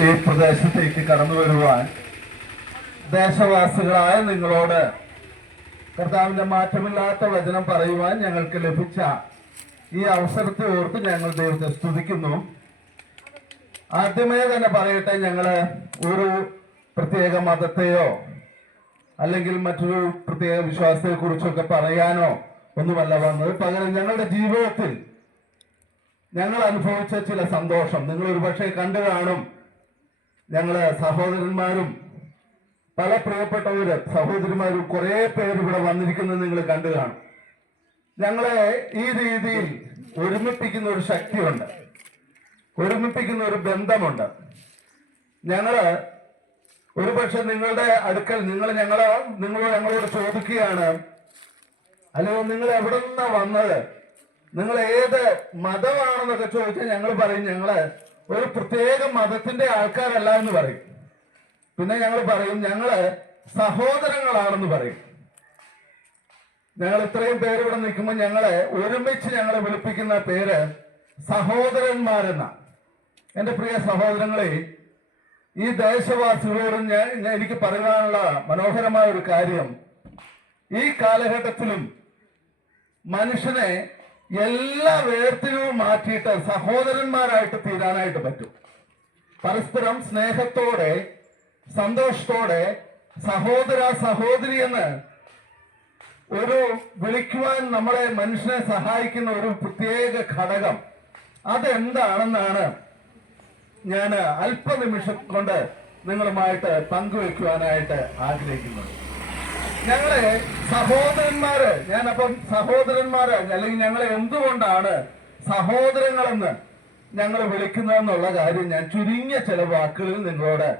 ഈ പ്രദേശത്തേക്ക് കടന്നു വരുവാൻ ദേശവാസികളായ നിങ്ങളോട് കർത്താവിന്റെ മാറ്റമില്ലാത്ത വചനം പറയുവാൻ ഞങ്ങൾക്ക് ലഭിച്ച ഈ അവസരത്തെ ഓർത്ത് ഞങ്ങൾ ദൈവത്തെ സ്തുതിക്കുന്നു. ആദ്യമേ തന്നെ പറയട്ടെ, ഞങ്ങള് ഒരു പ്രത്യേക മതത്തെയോ അല്ലെങ്കിൽ മറ്റൊരു പ്രത്യേക വിശ്വാസത്തെ കുറിച്ചൊക്കെ പറയാനോ ഒന്നുമല്ല വന്നത്. പകരം ഞങ്ങളുടെ ജീവിതത്തിൽ ഞങ്ങൾ അനുഭവിച്ച ചില സന്തോഷം നിങ്ങൾ ഒരുപക്ഷെ കണ്ടു കാണും. ഞങ്ങള് സഹോദരന്മാരും പല പ്രിയപ്പെട്ടവര് സഹോദരിമാരും കുറെ പേര് ഇവിടെ വന്നിരിക്കുന്നത് നിങ്ങൾ കണ്ടു കാണും. ഞങ്ങളെ ഈ രീതിയിൽ ഒരുമിപ്പിക്കുന്ന ഒരു ശക്തിയുണ്ട്, ഒരുമിപ്പിക്കുന്ന ഒരു ബന്ധമുണ്ട്. ഞങ്ങള് ഒരുപക്ഷെ നിങ്ങളുടെ അടുക്കൽ നിങ്ങൾ ഞങ്ങളോട് ചോദിക്കുകയാണ്, അല്ലെങ്കിൽ നിങ്ങൾ എവിടെ നിന്നാ വന്നത്, നിങ്ങൾ ഏത് മതമാണെന്നൊക്കെ ചോദിച്ചാൽ ഞങ്ങൾ പറയും ഞങ്ങള് ഒരു പ്രത്യേക മതത്തിന്റെ ആൾക്കാരല്ല എന്ന് പറയും. പിന്നെ ഞങ്ങൾ പറയും ഞങ്ങള് സഹോദരങ്ങളാണെന്ന് പറയും. ഞങ്ങൾ ഇത്രയും പേര് ഇവിടെ നിൽക്കുമ്പോൾ ഞങ്ങളെ ഒരുമിച്ച് ഞങ്ങളെ വിളിപ്പിക്കുന്ന പേര് സഹോദരന്മാരെന്ന. എന്റെ പ്രിയ സഹോദരങ്ങളെ, ഈ ദേശവാസികളോടും എനിക്ക് പറയാനുള്ള മനോഹരമായ ഒരു കാര്യം, ഈ കാലഘട്ടത്തിലും മനുഷ്യനെ എല്ലാ വേർതിരിവും മാറ്റിയിട്ട് സഹോദരന്മാരായിട്ട് തീരാനായിട്ട് പറ്റും. പരസ്പരം സ്നേഹത്തോടെ സന്തോഷത്തോടെ സഹോദര സഹോദരി എന്ന് ഒരു വിളിക്കുവാൻ നമ്മളെ മനുഷ്യനെ സഹായിക്കുന്ന ഒരു പ്രത്യേക ഘടകം അതെന്താണെന്നാണ് ഞാൻ അല്പനിമിഷം കൊണ്ട് നിങ്ങളുമായിട്ട് പങ്കുവെക്കുവാനായിട്ട് ആഗ്രഹിക്കുന്നത്. ഞങ്ങളെ സഹോദരന്മാര്, ഞാനപ്പം സഹോദരന്മാര് അല്ലെങ്കിൽ ഞങ്ങളെ എന്തുകൊണ്ടാണ് സഹോദരങ്ങളെന്ന് ഞങ്ങൾ വിളിക്കുന്നതെന്നുള്ള കാര്യം ഞാൻ ചുരുങ്ങിയ ചില വാക്കുകളിൽ നിങ്ങളോട്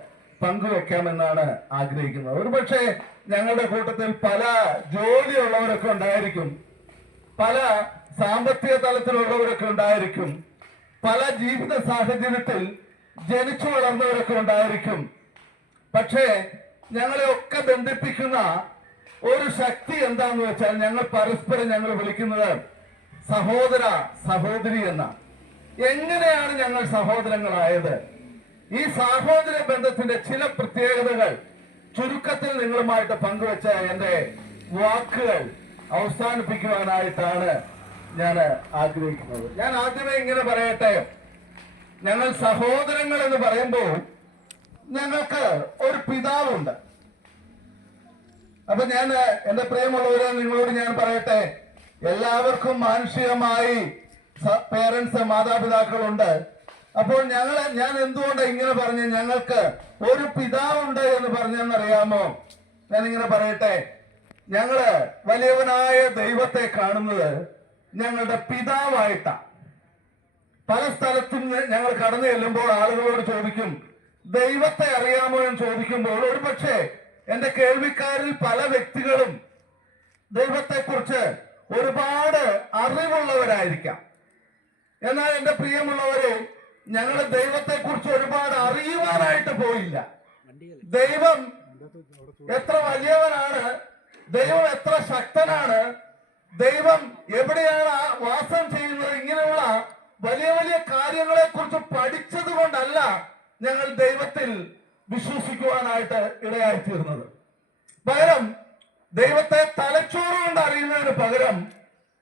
പങ്കുവെക്കാമെന്നാണ് ആഗ്രഹിക്കുന്നത്. ഒരുപക്ഷെ ഞങ്ങളുടെ കൂട്ടത്തിൽ പല ജോലിയുള്ളവരൊക്കെ ഉണ്ടായിരിക്കും, പല സാമ്പത്തിക തലത്തിലുള്ളവരൊക്കെ ഉണ്ടായിരിക്കും, പല ജീവിത സാഹചര്യത്തിൽ ജനിച്ചു വളർന്നവരൊക്കെ ഉണ്ടായിരിക്കും. പക്ഷേ ഞങ്ങളെ ഒക്കെ ബന്ധിപ്പിക്കുന്ന ഒരു ശക്തി എന്താന്ന് വെച്ചാൽ ഞങ്ങൾ പരസ്പരം ഞങ്ങൾ വിളിക്കുന്നത് സഹോദര സഹോദരി എന്ന. എങ്ങനെയാണ് ഞങ്ങൾ സഹോദരങ്ങളായത്? ഈ സാഹോദര ബന്ധത്തിന്റെ ചില പ്രത്യേകതകൾ ചുരുക്കത്തിൽ നിങ്ങളുമായിട്ട് പങ്കുവെച്ച എന്റെ വാക്കുകൾ അവസാനിപ്പിക്കുവാനായിട്ടാണ് ഞാൻ ആഗ്രഹിക്കുന്നത്. ഞാൻ ആദ്യമേ ഇങ്ങനെ പറയട്ടെ, ഞങ്ങൾ സഹോദരങ്ങൾ എന്ന് പറയുമ്പോൾ ഞങ്ങൾക്ക് ഒരു പിതാവുണ്ട്. അപ്പൊ ഞാൻ എന്റെ പ്രിയമുള്ളവരെ നിങ്ങളോട് ഞാൻ പറയട്ടെ, എല്ലാവർക്കും മാനുഷികമായി പേരൻസ് മാതാപിതാക്കളുണ്ട്. അപ്പോൾ ഞാൻ എന്തുകൊണ്ട് ഇങ്ങനെ പറഞ്ഞു ഞങ്ങൾക്ക് ഒരു പിതാവുണ്ട് എന്ന് പറഞ്ഞെന്നറിയാമോ? ഞാനിങ്ങനെ പറയട്ടെ, ഞങ്ങള് വലിയവനായ ദൈവത്തെ കാണുന്നത് ഞങ്ങളുടെ പിതാവായിട്ടാണ്. പല സ്ഥലത്തും ഞങ്ങൾ കടന്നു ചെല്ലുമ്പോൾ ആളുകളോട് ചോദിക്കും ദൈവത്തെ അറിയാമോ എന്ന് ചോദിക്കുമ്പോൾ ഒരുപക്ഷെ എന്റെ കേൾവിക്കാരിൽ പല വ്യക്തികളും ദൈവത്തെക്കുറിച്ച് ഒരുപാട് അറിവുള്ളവരായിരിക്കാം. എന്നാൽ എന്റെ പ്രിയമുള്ളവരെ, ഞങ്ങൾ ദൈവത്തെക്കുറിച്ച് ഒരുപാട് അറിയുവാനായിട്ട് പോയില്ല. ദൈവം എത്ര വലിയവനാണ്, ദൈവം എത്ര ശക്തനാണ്, ദൈവം എവിടെയാണ് വാസം ചെയ്യുന്നത്, ഇങ്ങനെയുള്ള വലിയ വലിയ കാര്യങ്ങളെ കുറിച്ച് പഠിച്ചത് കൊണ്ടല്ല ഞങ്ങൾ ദൈവത്തിൽ വിശ്വസിക്കുവാനായിട്ട് ഇടയായിത്തീർന്നത്. പകരം ദൈവത്തെ തലച്ചോറ് കൊണ്ട് അറിയുന്നതിന് പകരം,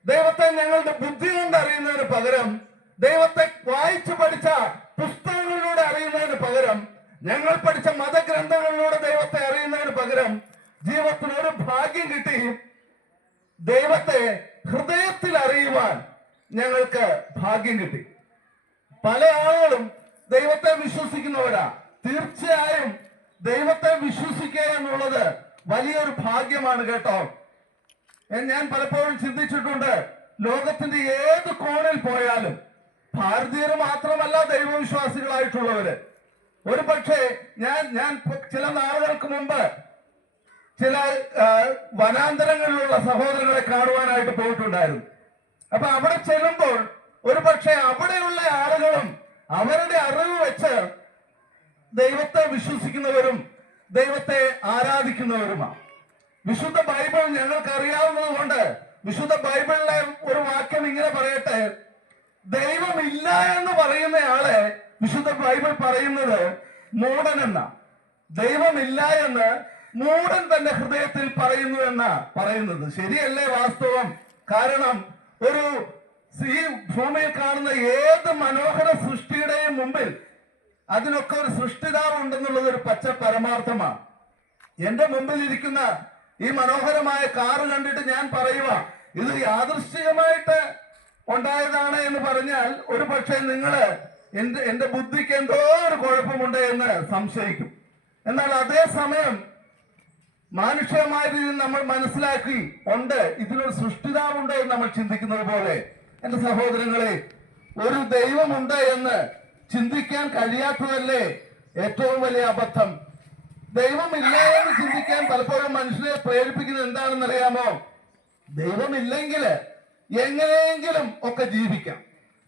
ദൈവത്തെ ഞങ്ങളുടെ ബുദ്ധി കൊണ്ട് അറിയുന്നതിന് പകരം, ദൈവത്തെ വായിച്ചു പഠിച്ച പുസ്തകങ്ങളിലൂടെ അറിയുന്നതിന് പകരം, ഞങ്ങൾ പഠിച്ച മതഗ്രന്ഥങ്ങളിലൂടെ ദൈവത്തെ അറിയുന്നതിന് പകരം ജീവിതത്തിന് ഒരു ഭാഗ്യം കിട്ടി ദൈവത്തെ ഹൃദയത്തിൽ അറിയുവാൻ ഞങ്ങൾക്ക് ഭാഗ്യം കിട്ടി. പല ആളുകളും ദൈവത്തെ വിശ്വസിക്കുന്നവരാ. തീർച്ചയായും ദൈവത്തെ വിശ്വസിക്കുക എന്നുള്ളത് വലിയൊരു ഭാഗ്യമാണ് കേട്ടോ. ഞാൻ പലപ്പോഴും ചിന്തിച്ചിട്ടുണ്ട്, ലോകത്തിന്റെ ഏത് കോണിൽ പോയാലും ഭാരതീയർ മാത്രമല്ല ദൈവവിശ്വാസികളായിട്ടുള്ളവര്. ഒരു പക്ഷേ ഞാൻ ചില നാളുകൾക്ക് മുമ്പ് ചില വനാന്തരങ്ങളിലുള്ള സഹോദരങ്ങളെ കാണുവാനായിട്ട് പോയിട്ടുണ്ടായിരുന്നു. അപ്പൊ അവിടെ ചെല്ലുമ്പോൾ ഒരു പക്ഷേ അവിടെയുള്ള ആളുകളും അവരുടെ അറിവ് വെച്ച് ദൈവത്തെ വിശ്വസിക്കുന്നവരും ദൈവത്തെ ആരാധിക്കുന്നവരുമാണ്. വിശുദ്ധ ബൈബിൾ ഞങ്ങൾക്ക് അറിയാവുന്നത് കൊണ്ട് വിശുദ്ധ ബൈബിളിലെ ഒരു വാക്യം ഇങ്ങനെ പറയട്ടെ, ദൈവമില്ല എന്ന് പറയുന്നയാളെ വിശുദ്ധ ബൈബിൾ പറയുന്നത് മൂടനെന്ന. ദൈവമില്ല എന്ന് മൂടൻ തന്റെ ഹൃദയത്തിൽ പറയുന്നു എന്ന പറയുന്നത്. ശരിയല്ലേ വാസ്തവം? കാരണം ഒരു ഈ ഭൂമിയിൽ കാണുന്ന ഏത് മനോഹര സൃഷ്ടിയുടെയും മുമ്പിൽ അതിനൊക്കെ ഒരു സൃഷ്ടിതാവ് ഉണ്ടെന്നുള്ളത് ഒരു പച്ച പരമാർത്ഥമാണ്. എന്റെ മുമ്പിൽ ഇരിക്കുന്ന ഈ മനോഹരമായ കാറ് കണ്ടിട്ട് ഞാൻ പറയുക ഇത് യാദൃശ്ചികമായിട്ട് ഉണ്ടായതാണ് എന്ന് പറഞ്ഞാൽ ഒരു പക്ഷേ നിങ്ങള് എന്റെ ബുദ്ധിക്ക് എന്തോ ഒരു കുഴപ്പമുണ്ട് എന്ന് സംശയിക്കും. എന്നാൽ അതേസമയം മാനുഷികമായ രീതിയിൽ നമ്മൾ മനസ്സിലാക്കി ഉണ്ട് ഇതിനൊരു സൃഷ്ടിതാവുണ്ട് എന്ന് നമ്മൾ ചിന്തിക്കുന്നത് പോലെ എന്റെ സഹോദരങ്ങളെ, ഒരു ദൈവമുണ്ട് എന്ന് ചിന്തിക്കാൻ കഴിയാത്തതല്ലേ ഏറ്റവും വലിയ അബദ്ധം. ദൈവമില്ല എന്ന് ചിന്തിക്കാൻ പലപ്പോഴും മനുഷ്യനെ പ്രേരിപ്പിക്കുന്നത് എന്താണെന്ന് അറിയാമോ? ദൈവമില്ലെങ്കിൽ എങ്ങനെയെങ്കിലും ഒക്കെ ജീവിക്കാം.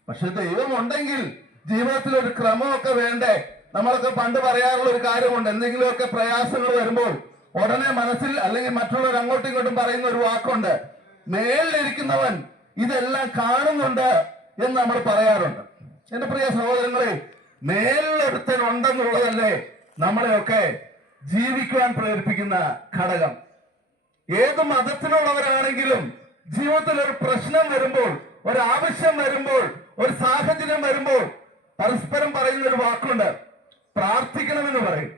പക്ഷെ ദൈവമുണ്ടെങ്കിൽ ജീവിതത്തിൽ ഒരു ക്രമമൊക്കെ വേണ്ടേ? നമ്മളൊക്കെ പണ്ട് പറയാറുള്ള ഒരു കാര്യമുണ്ട്, എന്തെങ്കിലുമൊക്കെ പ്രയാസങ്ങൾ വരുമ്പോൾ ഉടനെ മനസ്സിൽ അല്ലെങ്കിൽ മറ്റുള്ളവർ അങ്ങോട്ടും ഇങ്ങോട്ടും പറയുന്ന ഒരു വാക്കുണ്ട്, മേളിലിരിക്കുന്നവൻ ഇതെല്ലാം കാണുന്നുണ്ട് എന്ന് നമ്മൾ പറയാറുണ്ട്. എന്റെ പ്രിയ സഹോദരങ്ങളെ, മേളിലൊരുത്തൻ ഉണ്ടെന്നുള്ളതല്ലേ നമ്മളെയൊക്കെ ജീവിക്കുവാൻ പ്രേരിപ്പിക്കുന്ന ഘടകം. ഏത് മതത്തിലുള്ളവരാണെങ്കിലും ജീവിതത്തിൽ ഒരു പ്രശ്നം വരുമ്പോൾ, ഒരു ആവശ്യം വരുമ്പോൾ, ഒരു സാഹചര്യം വരുമ്പോൾ പരസ്പരം പറയുന്ന ഒരു വാക്കുണ്ട്, പ്രാർത്ഥിക്കണമെന്ന് പറയും.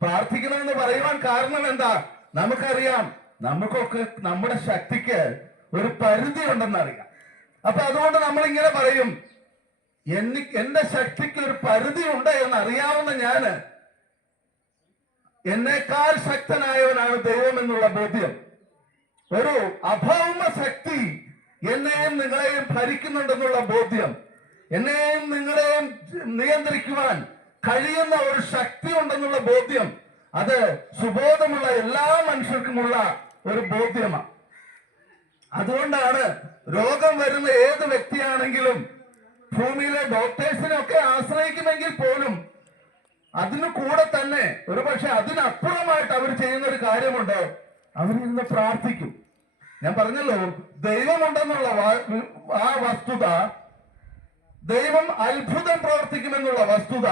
പ്രാർത്ഥിക്കണമെന്ന് പറയുവാൻ കാരണം എന്താ? നമുക്കറിയാം നമുക്കൊക്കെ നമ്മുടെ ശക്തിക്ക് ഒരു പരിധി ഉണ്ടെന്നറിയാം. അപ്പൊ അതുകൊണ്ട് നമ്മൾ ഇങ്ങനെ പറയും, എന്റെ ശക്തിക്ക് ഒരു പരിധി ഉണ്ട് എന്നറിയാവുന്ന ഞാന് എന്നേക്കാൾ ശക്തനായവനാണ് ദൈവം എന്നുള്ള ബോധ്യം. ഒരു അഭൗമ ശക്തി എന്നെയും നിങ്ങളെയും ഭരിക്കുന്നുണ്ടെന്നുള്ള ബോധ്യം, എന്നെയും നിങ്ങളെയും നിയന്ത്രിക്കുവാൻ കഴിയുന്ന ഒരു ശക്തി ഉണ്ടെന്നുള്ള ബോധ്യം, അത് സുബോധമുള്ള എല്ലാ മനുഷ്യർക്കുമുള്ള ഒരു ബോധ്യമാണ്. അതുകൊണ്ടാണ് രോഗം വരുന്ന ഏത് വ്യക്തിയാണെങ്കിലും ഭൂമിയിലെ ഡോക്ടേഴ്സിനൊക്കെ ആശ്രയിക്കുമെങ്കിൽ പോലും അതിനു കൂടെ തന്നെ ഒരു പക്ഷെ അതിനപ്പുറമായിട്ട് അവർ ചെയ്യുന്ന ഒരു കാര്യമുണ്ട്, അവരിന്ന് പ്രാർത്ഥിക്കും. ഞാൻ പറഞ്ഞല്ലോ, ദൈവമുണ്ടെന്നുള്ള ആ വസ്തുത, ദൈവം അത്ഭുതം പ്രവർത്തിക്കുമെന്നുള്ള വസ്തുത,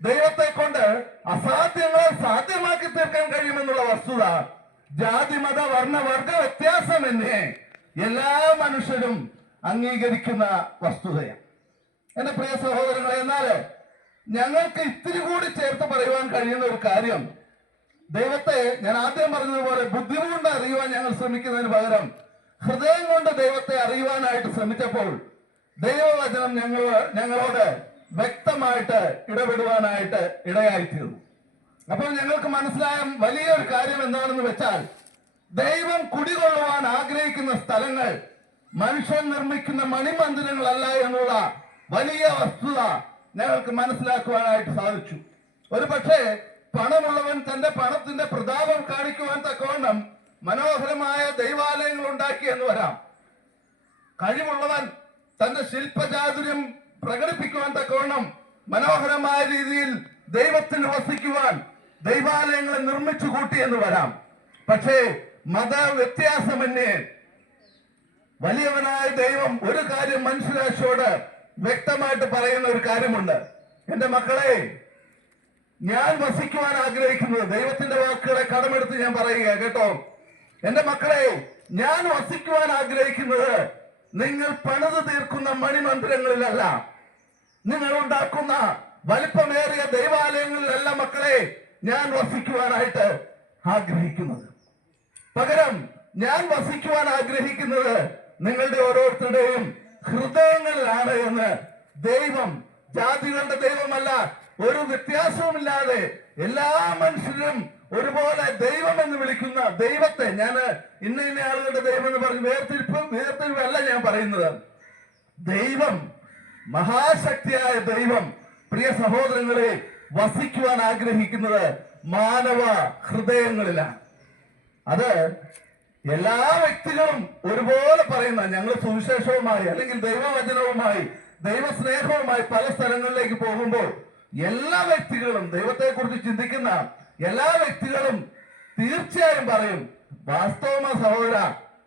ദൈവത്തെ കൊണ്ട് അസാധ്യങ്ങളെ സാധ്യമാക്കി തീർക്കാൻ കഴിയുമെന്നുള്ള വസ്തുത, ജാതി മത വർണ്ണ വർഗ വ്യത്യാസമെന്നേ എല്ലാ മനുഷ്യരും അംഗീകരിക്കുന്ന വസ്തുതയാണ്. എന്റെ പ്രിയ സഹോദരങ്ങളെ, എന്നാല് ഞങ്ങൾക്ക് ഇത്തിരി കൂടി ചേർത്ത് പറയുവാൻ കഴിയുന്ന ഒരു കാര്യം, ദൈവത്തെ ഞാൻ ആദ്യം പറഞ്ഞതുപോലെ ബുദ്ധി കൊണ്ട് അറിയുവാൻ ഞങ്ങൾ ശ്രമിക്കുന്നതിന് പകരം ഹൃദയം കൊണ്ട് ദൈവത്തെ അറിയുവാനായിട്ട് ശ്രമിച്ചപ്പോൾ ദൈവവചനം ഞങ്ങളോട് വ്യക്തമായിട്ട് ഇടപെടുവാനായിട്ട് ഇടയായിത്തീർന്നു. അപ്പോൾ ഞങ്ങൾക്ക് മനസ്സിലായ വലിയൊരു കാര്യം എന്താണെന്ന് വെച്ചാൽ, ദൈവം കുടികൊള്ളുവാൻ ആഗ്രഹിക്കുന്ന സ്ഥലങ്ങൾ മനുഷ്യൻ നിർമ്മിക്കുന്ന മണിമന്ദിരങ്ങളല്ല എന്നുള്ള വലിയ വസ്തുത ഞങ്ങൾക്ക് മനസ്സിലാക്കുവാനായിട്ട് സാധിച്ചു. ഒരു പക്ഷേ പണമുള്ളവൻ തന്റെ പണത്തിന്റെ പ്രതാപം കാണിക്കുവാൻ തക്കവണ്ണം മനോഹരമായ ദൈവാലയങ്ങൾ ഉണ്ടാക്കി എന്ന് വരാം. കഴിവുള്ളവൻ തന്റെ ശില്പചാതുര്യം പ്രകടിപ്പിക്കുവാൻ തക്കവണ്ണം മനോഹരമായ രീതിയിൽ ദൈവത്തിന് വസിക്കുവാൻ ദൈവാലയങ്ങളെ നിർമ്മിച്ചു കൂട്ടി എന്ന് വരാം. പക്ഷേ മത വ്യത്യാസമന്യേ വലിയവനായ ദൈവം ഒരു കാര്യം മനുഷ്യരാശിയോട് വ്യക്തമായിട്ട് പറയുന്ന ഒരു കാര്യമുണ്ട്, എന്റെ മക്കളെ, ഞാൻ വസിക്കുവാൻ ആഗ്രഹിക്കുന്നത്, ദൈവത്തിന്റെ വാക്കുകളെ കടമെടുത്ത് ഞാൻ പറയുക കേട്ടോ, എന്റെ മക്കളെ, ഞാൻ വസിക്കുവാൻ ആഗ്രഹിക്കുന്നത് നിങ്ങൾ പണിത് തീർക്കുന്ന മണിമന്ദിരങ്ങളിലല്ല, നിങ്ങൾ ഉണ്ടാക്കുന്ന വലിപ്പമേറിയ ദൈവാലയങ്ങളിലല്ല മക്കളെ ഞാൻ വസിക്കുവാനായിട്ട് ആഗ്രഹിക്കുന്നത്. പകരം ഞാൻ വസിക്കുവാൻ ആഗ്രഹിക്കുന്നത് നിങ്ങളുടെ ഓരോരുത്തരുടെയും ഹൃദയങ്ങളിലാണ് എന്ന് ദൈവം, ജാതികളുടെ ദൈവമല്ല, ഒരു വ്യത്യാസവുമില്ലാതെ എല്ലാ മനുഷ്യരും ഒരുപോലെ ദൈവം എന്ന് വിളിക്കുന്ന ദൈവത്തെ, ഞാൻ ഇന്ന ആളുകളുടെ ദൈവം എന്ന് പറഞ്ഞ് വേർതിരിവല്ല ഞാൻ പറയുന്നത്. ദൈവം, മഹാശക്തിയായ ദൈവം, പ്രിയ സഹോദരങ്ങളെ, വസിക്കുവാൻ ആഗ്രഹിക്കുന്നത് മാനവ ഹൃദയങ്ങളിലാണ്. അത് എല്ലാ വ്യക്തികളും ഒരുപോലെ പറയുന്ന, ഞങ്ങൾ സുവിശേഷവുമായി അല്ലെങ്കിൽ ദൈവവചനവുമായി ദൈവസ്നേഹവുമായി പല സ്ഥലങ്ങളിലേക്ക് പോകുമ്പോൾ എല്ലാ വ്യക്തികളും, ദൈവത്തെക്കുറിച്ച് ചിന്തിക്കുന്ന എല്ലാ വ്യക്തികളും തീർച്ചയായും പറയും, വാസ്തവമാ സഹോദര,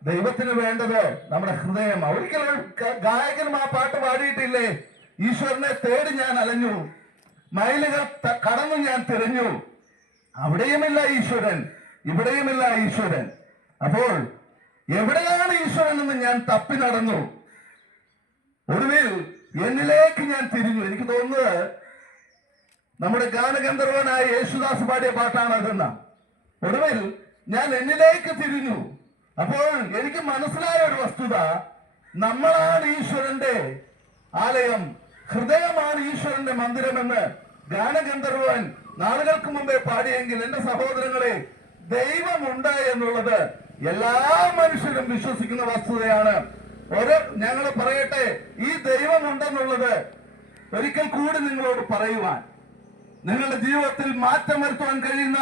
ദൈവത്തിന് വേണ്ടത് നമ്മുടെ ഹൃദയമാണ്. ഒരിക്കലും ഗായകനും ആ പാട്ട് പാടിയിട്ടില്ലേ, ഈശ്വരനെ തേടി ഞാൻ അലഞ്ഞു, മൈലുകൾ കടന്നു ഞാൻ തിരഞ്ഞു, അവിടെയുമില്ല ഈശ്വരൻ, ഇവിടെയുമില്ല ഈശ്വരൻ. അപ്പോൾ എവിടെയാണ് ഈശ്വരൻ എന്ന് ഞാൻ തപ്പി നടന്നു. ഒടുവിൽ എന്നിലേക്ക് ഞാൻ തിരിഞ്ഞു. എനിക്ക് തോന്നുന്നത് നമ്മുടെ ഗാനഗന്ധർവനായ യേശുദാസ് പാടിയ പാട്ടാണ് അതെന്ന. ഒടുവിൽ ഞാൻ എന്നിലേക്ക് തിരിഞ്ഞു. അപ്പോൾ എനിക്ക് മനസ്സിലായ ഒരു വസ്തുത, നമ്മളാണ് ഈശ്വരന്റെ ആലയം, ഹൃദയമാണ് ഈശ്വരന്റെ മന്ദിരമെന്ന് ഗാനഗന്ധർവൻ നാളുകൾക്ക് മുമ്പേ പാടിയെങ്കിൽ എന്റെ സഹോദരങ്ങളെ, ദൈവമുണ്ട് എന്നുള്ളത് എല്ലാ മനുഷ്യരും വിശ്വസിക്കുന്ന വസ്തുതയാണ്. ഞങ്ങൾ പറയട്ടെ, ഈ ദൈവമുണ്ടെന്നുള്ളത് ഒരിക്കൽ കൂടി നിങ്ങളോട് പറയുവാൻ, നിങ്ങളുടെ ജീവിതത്തിൽ മാറ്റം വരുത്തുവാൻ കഴിയുന്ന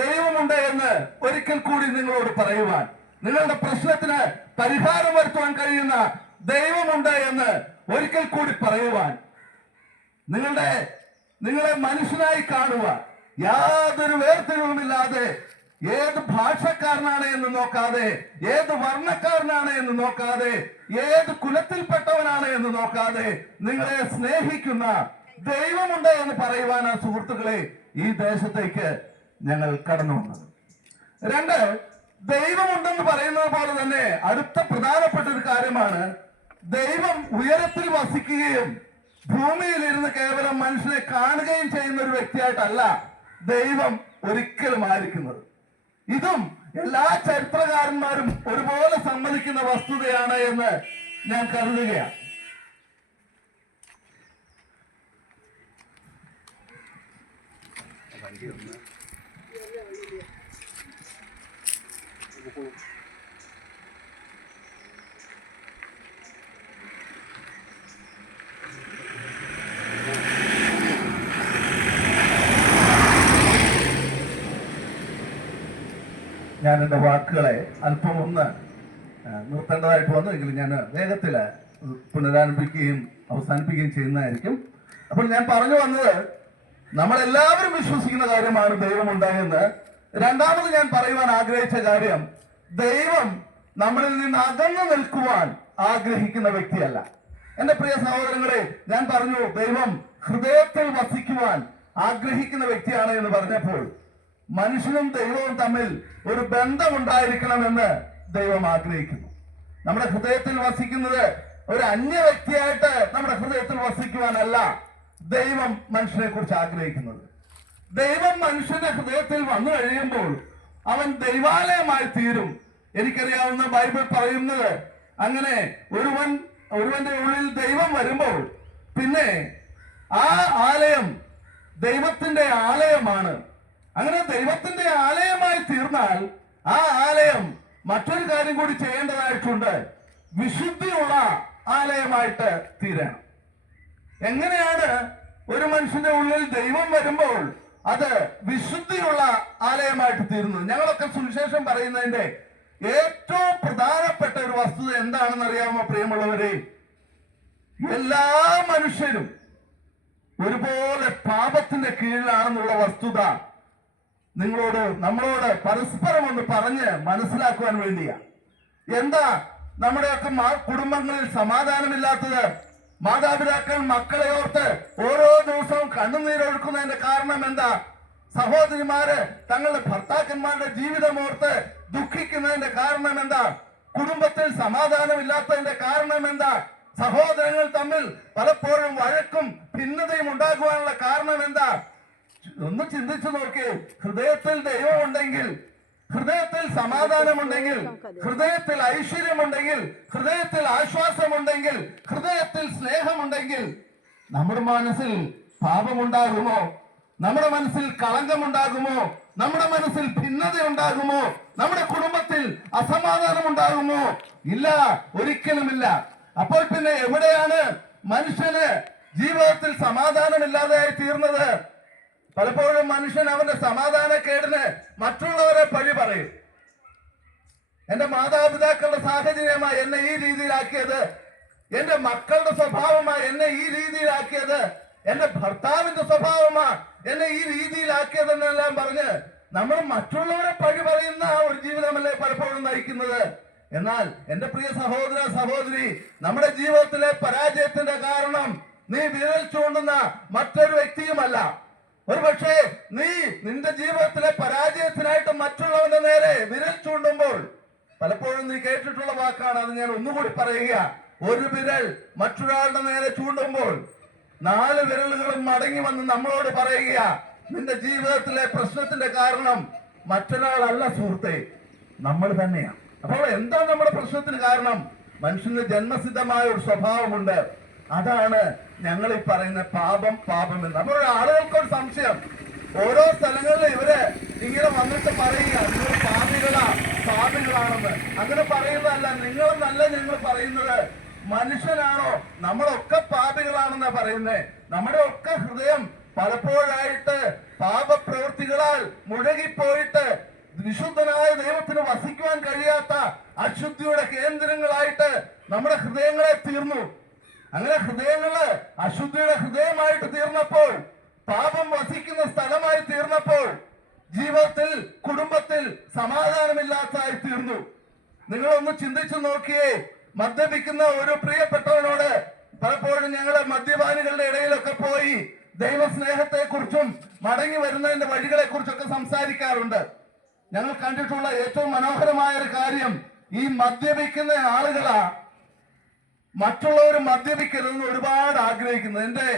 ദൈവമുണ്ട് എന്ന് ഒരിക്കൽ കൂടി നിങ്ങളോട് പറയുവാൻ, നിങ്ങളുടെ പ്രശ്നത്തിന് പരിഹാരം വരുത്തുവാൻ കഴിയുന്ന ദൈവമുണ്ട് എന്ന് ഒരിക്കൽ കൂടി പറയുവാൻ, നിങ്ങളെ മനുഷ്യനായി കാണുക, യാതൊരു വേർതിരിവുമില്ലാതെ, ഏത് ഭാഷക്കാരനാണ് എന്ന് നോക്കാതെ, ഏത് വർണ്ണക്കാരനാണ് എന്ന് നോക്കാതെ, ഏത് കുലത്തിൽപ്പെട്ടവനാണ് എന്ന് നോക്കാതെ നിങ്ങളെ സ്നേഹിക്കുന്ന ദൈവമുണ്ട് എന്ന് പറയുവാനാ സുഹൃത്തുക്കളെ ഈ ദേശത്തേക്ക് ഞങ്ങൾ കടന്നു വന്നത്. രണ്ട്, ദൈവമുണ്ടെന്ന് പറയുന്നത് പോലെ തന്നെ അടുത്ത പ്രധാനപ്പെട്ട ഒരു കാര്യമാണ്, ദൈവം ഉയരത്തിൽ വസിക്കുകയും ഭൂമിയിൽ ഇരുന്ന് കേവലം മനുഷ്യനെ കാണുകയും ചെയ്യുന്ന ഒരു വ്യക്തിയായിട്ടല്ല ദൈവം ഒരിക്കലും ആയിരിക്കുന്നത്. ഇതും എല്ലാ ചരിത്രകാരന്മാരും ഒരുപോലെ സമ്മതിക്കുന്ന വസ്തുതയാണ് എന്ന് ഞാൻ കരുതുകയാണ്. ഞാൻ എൻ്റെ വാക്കുകളെ അല്പം ഒന്ന് നിർത്തേണ്ടതായിട്ട് വന്നു എങ്കിലും ഞാൻ വേഗത്തിൽ പുനരാരംഭിക്കുകയും അവസാനിപ്പിക്കുകയും ചെയ്യുന്നതായിരിക്കും. അപ്പോൾ ഞാൻ പറഞ്ഞു വന്നത്, നമ്മളെല്ലാവരും വിശ്വസിക്കുന്ന കാര്യമാണ് ദൈവമുണ്ടായെന്ന്. രണ്ടാമത് ഞാൻ പറയുവാൻ ആഗ്രഹിച്ച കാര്യം, ദൈവം നമ്മളിൽ നിന്ന് അകന്നു നിൽക്കുവാൻ ആഗ്രഹിക്കുന്ന വ്യക്തിയല്ല. എന്റെ പ്രിയ സഹോദരങ്ങളെ, ഞാൻ പറഞ്ഞു ദൈവം ഹൃദയത്തിൽ വസിക്കുവാൻ ആഗ്രഹിക്കുന്ന വ്യക്തിയാണ് എന്ന് പറഞ്ഞപ്പോൾ, മനുഷ്യനും ദൈവവും തമ്മിൽ ഒരു ബന്ധമുണ്ടായിരിക്കണമെന്ന് ദൈവം ആഗ്രഹിക്കുന്നു. നമ്മുടെ ഹൃദയത്തിൽ വസിക്കുന്നത് ഒരു അന്യ വ്യക്തിയായിട്ട് നമ്മുടെ ഹൃദയത്തിൽ വസിക്കുവാനല്ല ദൈവം മനുഷ്യനെ കുറിച്ച് ആഗ്രഹിക്കുന്നത്. ദൈവം മനുഷ്യന്റെ ഹൃദയത്തിൽ വന്നു കഴിയുമ്പോൾ അവൻ ദൈവാലയമായി തീരും. എനിക്കറിയാവുന്ന ബൈബിൾ പറയുന്നത്, അങ്ങനെ ഒരുവന്റെ ഉള്ളിൽ ദൈവം വരുമ്പോൾ പിന്നെ ആ ആലയം ദൈവത്തിന്റെ ആലയമാണ്. അങ്ങനെ ദൈവത്തിന്റെ ആലയമായി തീർന്നാൽ ആ ആലയം മറ്റൊരു കാര്യം കൂടി ചെയ്യേണ്ടതായിട്ടുണ്ട്, വിശുദ്ധിയുള്ള ആലയമായിട്ട് തീരണം. എങ്ങനെയാണ് ഒരു മനുഷ്യന്റെ ഉള്ളിൽ ദൈവം വരുമ്പോൾ അത് വിശുദ്ധിയുള്ള ആലയമായിട്ട് തീരുന്നത്? ഞങ്ങളൊക്കെ സുവിശേഷം പറയുന്നതിന്റെ ഏറ്റവും പ്രധാനപ്പെട്ട ഒരു വസ്തുത എന്താണെന്ന് അറിയാമോ പ്രിയമുള്ളവരെ? എല്ലാ മനുഷ്യരും ഒരുപോലെ പാപത്തിന്റെ കീഴിലാണെന്നുള്ള വസ്തുത നമ്മളോട് പരസ്പരം ഒന്ന് പറഞ്ഞ് മനസ്സിലാക്കുവാൻ വേണ്ടിയാ. എന്താ നമ്മുടെയൊക്കെ കുടുംബങ്ങളിൽ സമാധാനമില്ലാത്തത്? മാതാപിതാക്കൾ മക്കളെ ഓർത്ത് ഓരോ ദിവസവും കണ്ണുനീരൊഴുക്കുന്നതിന്റെ കാരണം എന്താ? സഹോദരിമാര് തങ്ങളുടെ ഭർത്താക്കന്മാരുടെ ജീവിതം ഓർത്ത് ദുഃഖിക്കുന്നതിന്റെ കാരണം എന്താ? കുടുംബത്തിൽ സമാധാനമില്ലാത്തതിന്റെ കാരണം എന്താ? സഹോദരങ്ങൾ തമ്മിൽ പലപ്പോഴും വഴക്കും ഭിന്നതയും ഉണ്ടാകുവാനുള്ള കാരണം എന്താ? ഒന്ന് ചിന്തിച്ചു നോക്കി. ഹൃദയത്തിൽ ദൈവമുണ്ടെങ്കിൽ, ഹൃദയത്തിൽ സമാധാനമുണ്ടെങ്കിൽ, ഹൃദയത്തിൽ ഐശ്വര്യമുണ്ടെങ്കിൽ, ഹൃദയത്തിൽ ആശ്വാസമുണ്ടെങ്കിൽ, ഹൃദയത്തിൽ സ്നേഹമുണ്ടെങ്കിൽ നമ്മുടെ മനസ്സിൽ പാപമുണ്ടാകുമോ? നമ്മുടെ മനസ്സിൽ കളങ്കമുണ്ടാകുമോ? നമ്മുടെ മനസ്സിൽ ഭിന്നത ഉണ്ടാകുമോ? നമ്മുടെ കുടുംബത്തിൽ അസമാധാനം ഉണ്ടാകുമോ? ഇല്ല, ഒരിക്കലുമില്ല. അപ്പോൾ പിന്നെ എവിടെയാണ് മനുഷ്യന് ജീവിതത്തിൽ സമാധാനമില്ലാതെയായി തീർന്നത്? പലപ്പോഴും മനുഷ്യൻ അവന്റെ സമാധാനക്കേടിന് മറ്റുള്ളവരെ പഴി പറയും. എന്റെ മാതാപിതാക്കളുടെ സാഹചര്യമായി എന്നെ ഈ രീതിയിലാക്കിയത്, എന്റെ മക്കളുടെ സ്വഭാവമായി എന്നെ ഈ രീതിയിലാക്കിയത്, എന്റെ ഭർത്താവിന്റെ സ്വഭാവമാ എന്നെ ഈ രീതിയിലാക്കിയതെന്നെല്ലാം പറഞ്ഞ് നമ്മൾ മറ്റുള്ളവരെ പഴി പറയുന്ന ഒരു ജീവിതമല്ലേ പലപ്പോഴും നയിക്കുന്നത്. എന്നാൽ എന്റെ പ്രിയ സഹോദര സഹോദരി, നമ്മുടെ ജീവിതത്തിലെ പരാജയത്തിന്റെ കാരണം നീ വിരൽ ചൂണ്ടുന്ന മറ്റൊരു വ്യക്തിയുമല്ല. ഒരുപക്ഷെ നീ നിന്റെ ജീവിതത്തിലെ പരാജയത്തിനായിട്ട് മറ്റുള്ളവന്റെ നേരെ വിരൽ ചൂണ്ടുമ്പോൾ, പലപ്പോഴും നീ കേട്ടിട്ടുള്ള വാക്കാണ്, അത് ഞാൻ ഒന്നുകൂടി പറയുക. ഒരു വിരൽ മറ്റൊരാളുടെ നേരെ ചൂണ്ടുമ്പോൾ 4 വിരലുകളും മടങ്ങി വന്ന് നമ്മളോട് പറയുക, നിന്റെ ജീവിതത്തിലെ പ്രശ്നത്തിന്റെ കാരണം മറ്റൊരാളല്ല സുഹൃത്തെ, നമ്മൾ തന്നെയാണ്. അപ്പോൾ എന്താ നമ്മുടെ പ്രശ്നത്തിന് കാരണം? മനുഷ്യന് ജന്മസിദ്ധമായ ഒരു സ്വഭാവമുണ്ട്. അതാണ് ഞങ്ങൾ ഈ പറയുന്ന പാപം എന്ന്. അപ്പോൾ ആളുകൾക്കൊരു സംശയം, ഓരോ സ്ഥലങ്ങളിലും ഇവര് ഇങ്ങനെ വന്നിട്ട് പറയുക, നിങ്ങൾ പാപികളാണെന്ന്. അങ്ങനെ പറയുന്നതല്ല, നിങ്ങളെന്നല്ല ഞങ്ങൾ പറയുന്നത്. മനുഷ്യനാണോ? നമ്മളൊക്കെ പാപികളാണെന്നാ പറയുന്നത്. നമ്മുടെ ഒക്കെ ഹൃദയം പലപ്പോഴായിട്ട് പാപപ്രവൃത്തികളാൽ മുഴുകിപ്പോയിട്ട് വിശുദ്ധനായ ദൈവത്തിന് വസിക്കുവാൻ കഴിയാത്ത അശുദ്ധിയുടെ കേന്ദ്രങ്ങളായിട്ട് നമ്മുടെ ഹൃദയങ്ങളെ തീർന്നു. അങ്ങനെ ഹൃദയങ്ങള് അശുദ്ധിയുടെ ഹൃദയമായിട്ട് തീർന്നപ്പോൾ, പാപം വസിക്കുന്ന സ്ഥലമായി തീർന്നപ്പോൾ, ജീവിതത്തിൽ കുടുംബത്തിൽ സമാധാനമില്ലാത്തതായി തീർന്നു. നിങ്ങളൊന്ന് ചിന്തിച്ചു നോക്കിയേ. മദ്യപിക്കുന്ന ഒരു പ്രിയപ്പെട്ടവനോട് പലപ്പോഴും ഞങ്ങള് മദ്യപാനികളുടെ ഇടയിലൊക്കെ പോയി ദൈവസ്നേഹത്തെ കുറിച്ചും മടങ്ങി വരുന്നതിന്റെ വഴികളെ കുറിച്ചൊക്കെ സംസാരിക്കാറുണ്ട്. ഞങ്ങൾ കണ്ടിട്ടുള്ള ഏറ്റവും മനോഹരമായ ഒരു കാര്യം, ഈ മദ്യപിക്കുന്ന ആളുകളാ മറ്റുള്ളവർ മദ്യപിക്കരുതെന്ന് ഒരുപാട് ആഗ്രഹിക്കുന്നത്. എന്റെ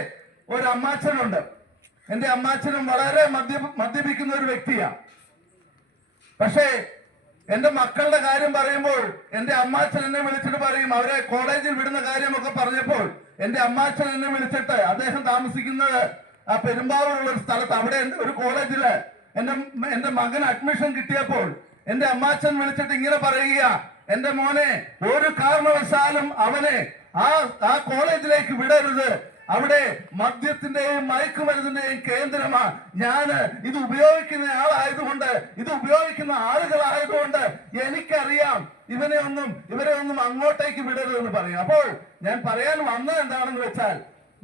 ഒരു അമ്മാച്ചനുണ്ട്. എന്റെ അമ്മാച്ചനും വളരെ മദ്യപിക്കുന്ന ഒരു വ്യക്തിയാണ്. പക്ഷേ എന്റെ മക്കളുടെ കാര്യം പറയുമ്പോൾ എന്റെ അമ്മാച്ചൻ എന്നെ വിളിച്ചിട്ട് പറയും, അവരെ കോളേജിൽ വിടുന്ന കാര്യമൊക്കെ പറഞ്ഞപ്പോൾ എന്റെ അമ്മാച്ചൻ എന്നെ വിളിച്ചിട്ട്, അദ്ദേഹം താമസിക്കുന്നത് ആ പെരുമ്പാവൂരുള്ള ഒരു സ്ഥലത്ത്, അവിടെ ഒരു കോളേജില് എന്റെ മകൻ അഡ്മിഷൻ കിട്ടിയപ്പോൾ എന്റെ അമ്മാച്ചൻ വിളിച്ചിട്ട് ഇങ്ങനെ പറയുക, എന്റെ മോനെ ഒരു കാരണവശാലും അവനെ ആ കോളേജിലേക്ക് വിടരുത്. അവിടെ മദ്യത്തിന്റെയും മയക്കുമരുന്നിന്റെയും കേന്ദ്രമാ. ഞാന് ഇത് ഉപയോഗിക്കുന്ന ആളായതുകൊണ്ട്, ഇത് ഉപയോഗിക്കുന്ന ആളുകളായതുകൊണ്ട് എനിക്കറിയാം ഇവരെ ഒന്നും അങ്ങോട്ടേക്ക് വിടരുതെന്ന് പറയും. അപ്പോൾ ഞാൻ പറയാൻ വന്നത് എന്താണെന്ന് വെച്ചാൽ,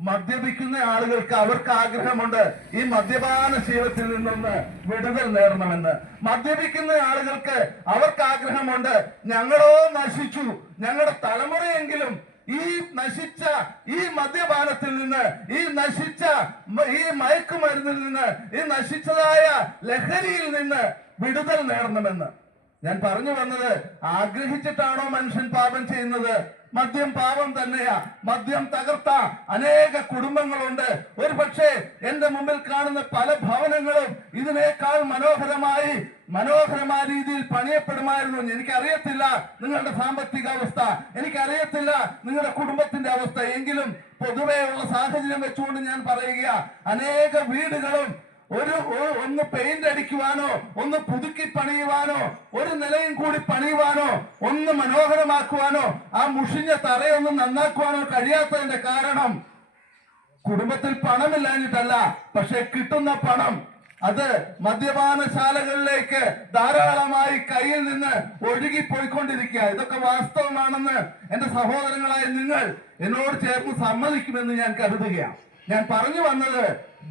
മദ്യപിക്കുന്ന ആളുകൾക്ക് അവർക്ക് ആഗ്രഹമുണ്ട് ഈ മദ്യപാന ശീലത്തിൽ നിന്നൊന്ന് വിടുതൽ നേടണമെന്ന്. മദ്യപിക്കുന്ന ആളുകൾക്ക് അവർക്ക് ആഗ്രഹമുണ്ട്, ഞങ്ങളോ നശിച്ചു, ഞങ്ങളുടെ തലമുറയെങ്കിലും ഈ നശിച്ച ഈ മദ്യപാനത്തിൽ നിന്ന്, ഈ നശിച്ച ഈ മയക്കുമരുന്നിൽ നിന്ന്, ഈ നശിച്ചതായ ലഹരിയിൽ നിന്ന് വിടുതൽ നേടണമെന്ന്. ഞാൻ പറഞ്ഞു വന്നത്, ആഗ്രഹിച്ചിട്ടാണോ മനുഷ്യൻ പാപം ചെയ്യുന്നത്? മദ്യം പാപം തന്നെയാ. മദ്യം തകർത്ത അനേക കുടുംബങ്ങളുണ്ട്. ഒരു പക്ഷേ എന്റെ മുമ്പിൽ കാണുന്ന പല ഭവനങ്ങളും ഇതിനേക്കാൾ മനോഹരമായ രീതിയിൽ പണിയപ്പെടുമായിരുന്നു. എനിക്കറിയത്തില്ല നിങ്ങളുടെ സാമ്പത്തിക അവസ്ഥ, എനിക്കറിയത്തില്ല നിങ്ങളുടെ കുടുംബത്തിന്റെ അവസ്ഥ. എങ്കിലും പൊതുവെയുള്ള സാഹചര്യം വെച്ചുകൊണ്ട് ഞാൻ പറയുക, അനേക വീടുകളും ഒന്ന് പെയിന്റ് അടിക്കുവാനോ, ഒന്ന് പുതുക്കി പണിയുവാനോ, ഒരു നിലയും കൂടി പണിയുവാനോ, ഒന്ന് മനോഹരമാക്കുവാനോ, ആ മുഷിഞ്ഞ തറയൊന്നും നന്നാക്കുവാനോ കഴിയാത്തതിന്റെ കാരണം കുടുംബത്തിൽ പണമില്ലാഞ്ഞിട്ടല്ല, പക്ഷെ കിട്ടുന്ന പണം അത് മദ്യപാനശാലകളിലേക്ക് ധാരാളമായി കയ്യിൽ നിന്ന് ഒഴുകിപ്പോയിക്കൊണ്ടിരിക്കുക. ഇതൊക്കെ വാസ്തവമാണെന്ന് എന്റെ സഹോദരങ്ങളായ നിങ്ങൾ എന്നോട് ചേർന്ന് സമ്മതിക്കുമെന്ന് ഞാൻ കരുതുകയാണ്. ഞാൻ പറഞ്ഞു വന്നത്,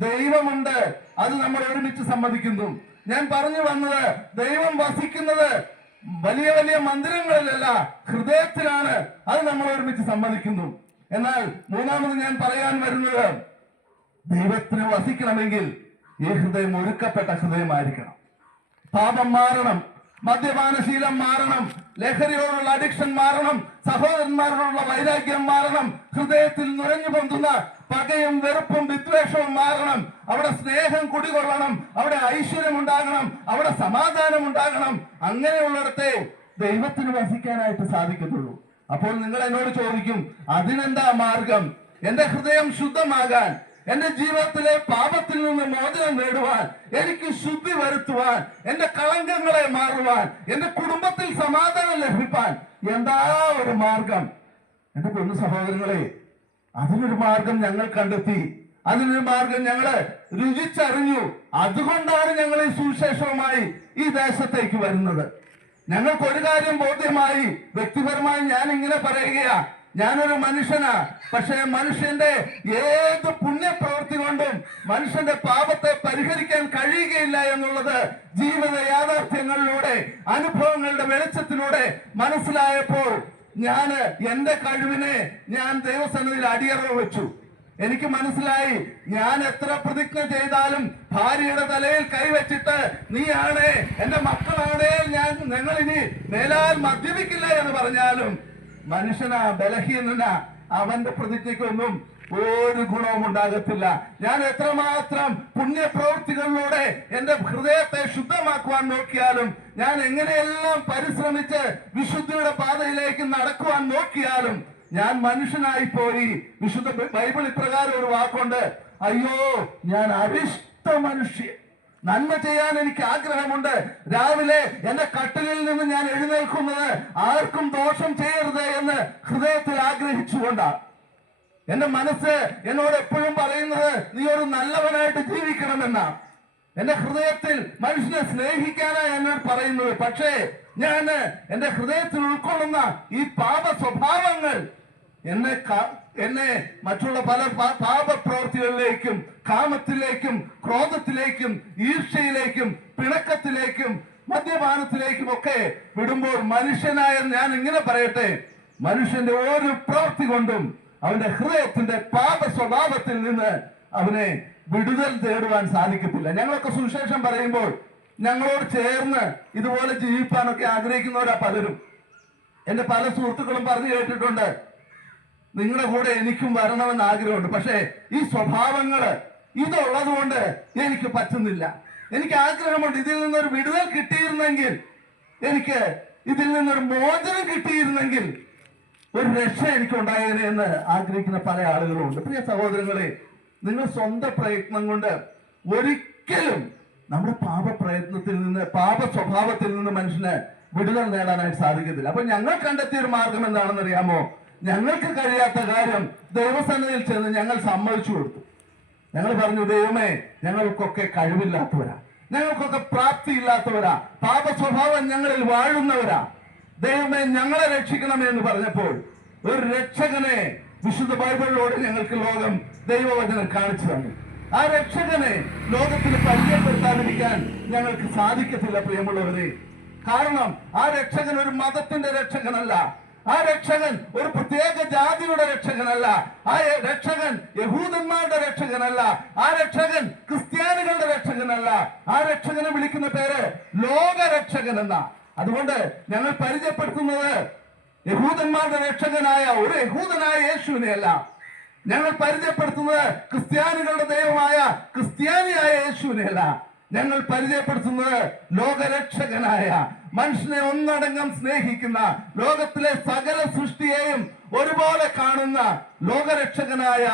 ദൈവമുണ്ട്, അത് നമ്മൾ ഒരുമിച്ച് സമ്മതിക്കുന്നു. ഞാൻ പറഞ്ഞു വന്നത്, ദൈവം വസിക്കുന്നത് വലിയ വലിയ മന്ദിരങ്ങളിലല്ല, ഹൃദയത്തിലാണ്, അത് നമ്മൾ ഒരുമിച്ച് സമ്മതിക്കുന്നു. എന്നാൽ മൂന്നാമത് ഞാൻ പറയാൻ വരുന്നത്, ദൈവത്തിന് വസിക്കണമെങ്കിൽ ഈ ഹൃദയം ഒരുക്കപ്പെട്ട ഹൃദയമായിരിക്കണം. പാപം മാറണം, മദ്യപാനശീലം മാറണം, ലഹരിയോടുള്ള അഡിക്ഷൻ മാറണം, സഹോദരന്മാരോടുള്ള വൈരാഗ്യം മാറണം, ഹൃദയത്തിൽ നുരഞ്ഞു പൊന്തുന്ന പകയും വെറുപ്പും വിദ്വേഷവും മാറണം. അവിടെ സ്നേഹം കുടികൊള്ളണം, അവിടെ ഐശ്വര്യം ഉണ്ടാകണം, അവിടെ സമാധാനം ഉണ്ടാകണം. അങ്ങനെയുള്ളിടത്തെ ദൈവത്തിന് വസിക്കാനായിട്ട് സാധിക്കത്തുള്ളൂ. അപ്പോൾ നിങ്ങൾ എന്നോട് ചോദിക്കും, അതിനെന്താ മാർഗം? എന്റെ ഹൃദയം ശുദ്ധമാകാൻ, എന്റെ ജീവിതത്തിലെ പാപത്തിൽ നിന്ന് മോചനം നേടുവാൻ, എനിക്ക് ശുദ്ധി വരുത്തുവാൻ, എന്റെ കളങ്കങ്ങളെ മാറുവാൻ, എന്റെ കുടുംബത്തിൽ സമാധാനം ലഭിക്കാൻ എന്താ ഒരു മാർഗം? എന്റെ പൊന്നു സഹോദരങ്ങളെ, അതിനൊരു മാർഗം ഞങ്ങൾ കണ്ടെത്തി, അതിനൊരു മാർഗം ഞങ്ങള് രുചിച്ചറിഞ്ഞു. അതുകൊണ്ടാണ് ഞങ്ങൾ ഈ സുവിശേഷവുമായി ഈ ദേശത്തേക്ക് വരുന്നത്. ഞങ്ങൾക്ക് ഒരു കാര്യം ബോധ്യമായി. വ്യക്തിപരമായി ഞാൻ ഇങ്ങനെ പറയുകയാ, ഞാനൊരു മനുഷ്യനാ, പക്ഷേ മനുഷ്യന്റെ ഏത് പുണ്യപ്രവൃത്തി കൊണ്ടും മനുഷ്യന്റെ പാപത്തെ പരിഹരിക്കാൻ കഴിയുകയില്ല എന്നുള്ളത് ജീവിത യാഥാർത്ഥ്യങ്ങളിലൂടെ, അനുഭവങ്ങളുടെ വെളിച്ചത്തിലൂടെ മനസ്സിലായപ്പോൾ എന്റെ കഴിവിനെ ഞാൻ ദൈവസന്നിധിയിൽ അടിയറവ് വെച്ചു. എനിക്ക് മനസ്സിലായി, ഞാൻ എത്ര പ്രതിജ്ഞ ചെയ്താലും ഭാര്യയുടെ തലയിൽ കൈവച്ചിട്ട് നീയാണ് എന്റെ മക്കളാണ് ഞങ്ങൾ ഇനി മേലാൽ മദ്യപിക്കില്ല എന്ന് പറഞ്ഞാലും മനുഷ്യനാ, ബലഹീനനാ, അവന്റെ പ്രതിജ്ഞയ്ക്കൊന്നും ഒരു ഗുണവും ഉണ്ടാകത്തില്ല. ഞാൻ എത്രമാത്രം പുണ്യപ്രവൃത്തികളിലൂടെ എന്റെ ഹൃദയത്തെ ശുദ്ധമാക്കുവാൻ നോക്കിയാലും, ഞാൻ എങ്ങനെയെല്ലാം പരിശ്രമിച്ച് വിശുദ്ധിയുടെ പാതയിലേക്ക് നടക്കുവാൻ നോക്കിയാലും ഞാൻ മനുഷ്യനായി പോയി. വിശുദ്ധ ബൈബിൾ ഇപ്രകാരം ഒരു വാക്കുണ്ട്, അയ്യോ ഞാൻ അരിഷ്ട മനുഷ്യൻ. നന്മ ചെയ്യാൻ എനിക്ക് ആഗ്രഹമുണ്ട്. രാവിലെ എന്റെ കട്ടിലിൽ നിന്ന് ഞാൻ എഴുന്നേൽക്കുന്നത് ആർക്കും ദോഷം ചെയ്യരുത് എന്ന് ഹൃദയത്തിൽ ആഗ്രഹിച്ചുകൊണ്ടാണ്. എന്റെ മനസ്സ് എന്നോട് എപ്പോഴും പറയുന്നത് നീ ഒരു നല്ലവനായിട്ട് ജീവിക്കണമെന്നാ. എന്റെ ഹൃദയത്തിൽ മനുഷ്യനെ സ്നേഹിക്കാനാണ് എന്നോട് പറയുന്നത്. പക്ഷേ ഞാൻ എന്റെ ഹൃദയത്തിൽ ഉൾക്കൊള്ളുന്ന ഈ പാപ സ്വഭാവങ്ങൾ എന്നെ മറ്റുള്ള പല പാപപ്രവൃത്തികളിലേക്കും, കാമത്തിലേക്കും, ക്രോധത്തിലേക്കും, ഈർഷ്യയിലേക്കും, പിണക്കത്തിലേക്കും, മദ്യപാനത്തിലേക്കും ഒക്കെ വിടുമ്പോൾ മനുഷ്യനായ ഞാൻ ഇങ്ങനെ പറയട്ടെ, മനുഷ്യന്റെ ഓരോ പ്രവൃത്തി കൊണ്ടും അവന്റെ ഹൃദയത്തിന്റെ പാപ സ്വഭാവത്തിൽ നിന്ന് അവനെ വിടുതൽ തേടുവാൻ സാധിക്കത്തില്ല. ഞങ്ങളൊക്കെ സുവിശേഷം പറയുമ്പോൾ ഞങ്ങളോട് ചേർന്ന് ഇതുപോലെ ജീവിക്കാനൊക്കെ ആഗ്രഹിക്കുന്നവരാ പലരും. എന്റെ പല സുഹൃത്തുക്കളും പറഞ്ഞു കേട്ടിട്ടുണ്ട്, നിങ്ങളുടെ കൂടെ എനിക്കും വരണമെന്ന് ആഗ്രഹമുണ്ട്, പക്ഷേ ഈ സ്വഭാവങ്ങള് ഇതുള്ളത് കൊണ്ട് എനിക്ക് പറ്റുന്നില്ല. എനിക്ക് ആഗ്രഹമുണ്ട്, ഇതിൽ നിന്നൊരു വിടുതൽ കിട്ടിയിരുന്നെങ്കിൽ, എനിക്ക് ഇതിൽ നിന്നൊരു മോചനം കിട്ടിയിരുന്നെങ്കിൽ, ഒരു രക്ഷ എനിക്ക് ഉണ്ടായേനെ എന്ന് ആഗ്രഹിക്കുന്ന പല ആളുകളുണ്ട്. പ്രിയ സഹോദരങ്ങളെ, നിങ്ങൾ സ്വന്തം പ്രയത്നം കൊണ്ട് ഒരിക്കലും നമ്മുടെ പാപപ്രയത്നത്തിൽ നിന്ന്, പാപ സ്വഭാവത്തിൽ നിന്ന് മനുഷ്യന് വിടുതൽ നേടാനായിട്ട് സാധിക്കത്തില്ല. അപ്പൊ ഞങ്ങൾ കണ്ടെത്തിയ ഒരു മാർഗം എന്താണെന്ന് അറിയാമോ? ഞങ്ങൾക്ക് കഴിയാത്ത കാര്യം ദൈവസന്നിധിയിൽ ചെന്ന് ഞങ്ങൾ സമ്മതിച്ചു കൊടുത്തു. ഞങ്ങൾ പറഞ്ഞു, ദൈവമേ, ഞങ്ങൾക്കൊക്കെ കഴിവില്ലാത്തവരാ, ഞങ്ങൾക്കൊക്കെ പ്രാപ്തിയില്ലാത്തവരാ, പാപ സ്വഭാവം ഞങ്ങളിൽ വാഴുന്നവരാ, ദൈവമേ ഞങ്ങളെ രക്ഷിക്കണമെന്ന് പറഞ്ഞപ്പോൾ ഒരു രക്ഷകനെ വിശുദ്ധ ബൈബിളിലൂടെ ഞങ്ങൾക്ക് ലോകം ദൈവവചനം കാണിച്ചു തന്നു. ആ രക്ഷകനെ ലോകത്തിന് പരിചയപ്പെടുത്താതിരിക്കാൻ ഞങ്ങൾക്ക് സാധിക്കത്തില്ല പ്രിയമുള്ളവരെ. കാരണം ആ രക്ഷകൻ ഒരു മതത്തിന്റെ രക്ഷകനല്ല, ആ രക്ഷകൻ ഒരു പ്രത്യേക ജാതിയുടെ രക്ഷകനല്ല, ആ രക്ഷകൻ യഹൂദന്മാരുടെ രക്ഷകനല്ല, ആ രക്ഷകൻ ക്രിസ്ത്യാനികളുടെ രക്ഷകനല്ല. ആ രക്ഷകനെ വിളിക്കുന്ന പേര് ലോകരക്ഷകൻ എന്ന. അതുകൊണ്ട് ഞങ്ങൾ പരിചയപ്പെടുത്തുന്നത് യഹൂദന്മാരുടെ രക്ഷകനായ ഒരു യഹൂദനായ യേശുവിനെ അല്ല, ഞങ്ങൾ പരിചയപ്പെടുത്തുന്നത് ക്രിസ്ത്യാനികളുടെ ദൈവമായ ക്രിസ്ത്യാനിയായ യേശുവിനെ അല്ല, ഞങ്ങൾ പരിചയപ്പെടുത്തുന്നത് ലോകരക്ഷകനായ, മനുഷ്യനെ ഒന്നടങ്കം സ്നേഹിക്കുന്ന, ലോകത്തിലെ സകല സൃഷ്ടിയെയും ഒരുപോലെ കാണുന്ന ലോകരക്ഷകനായ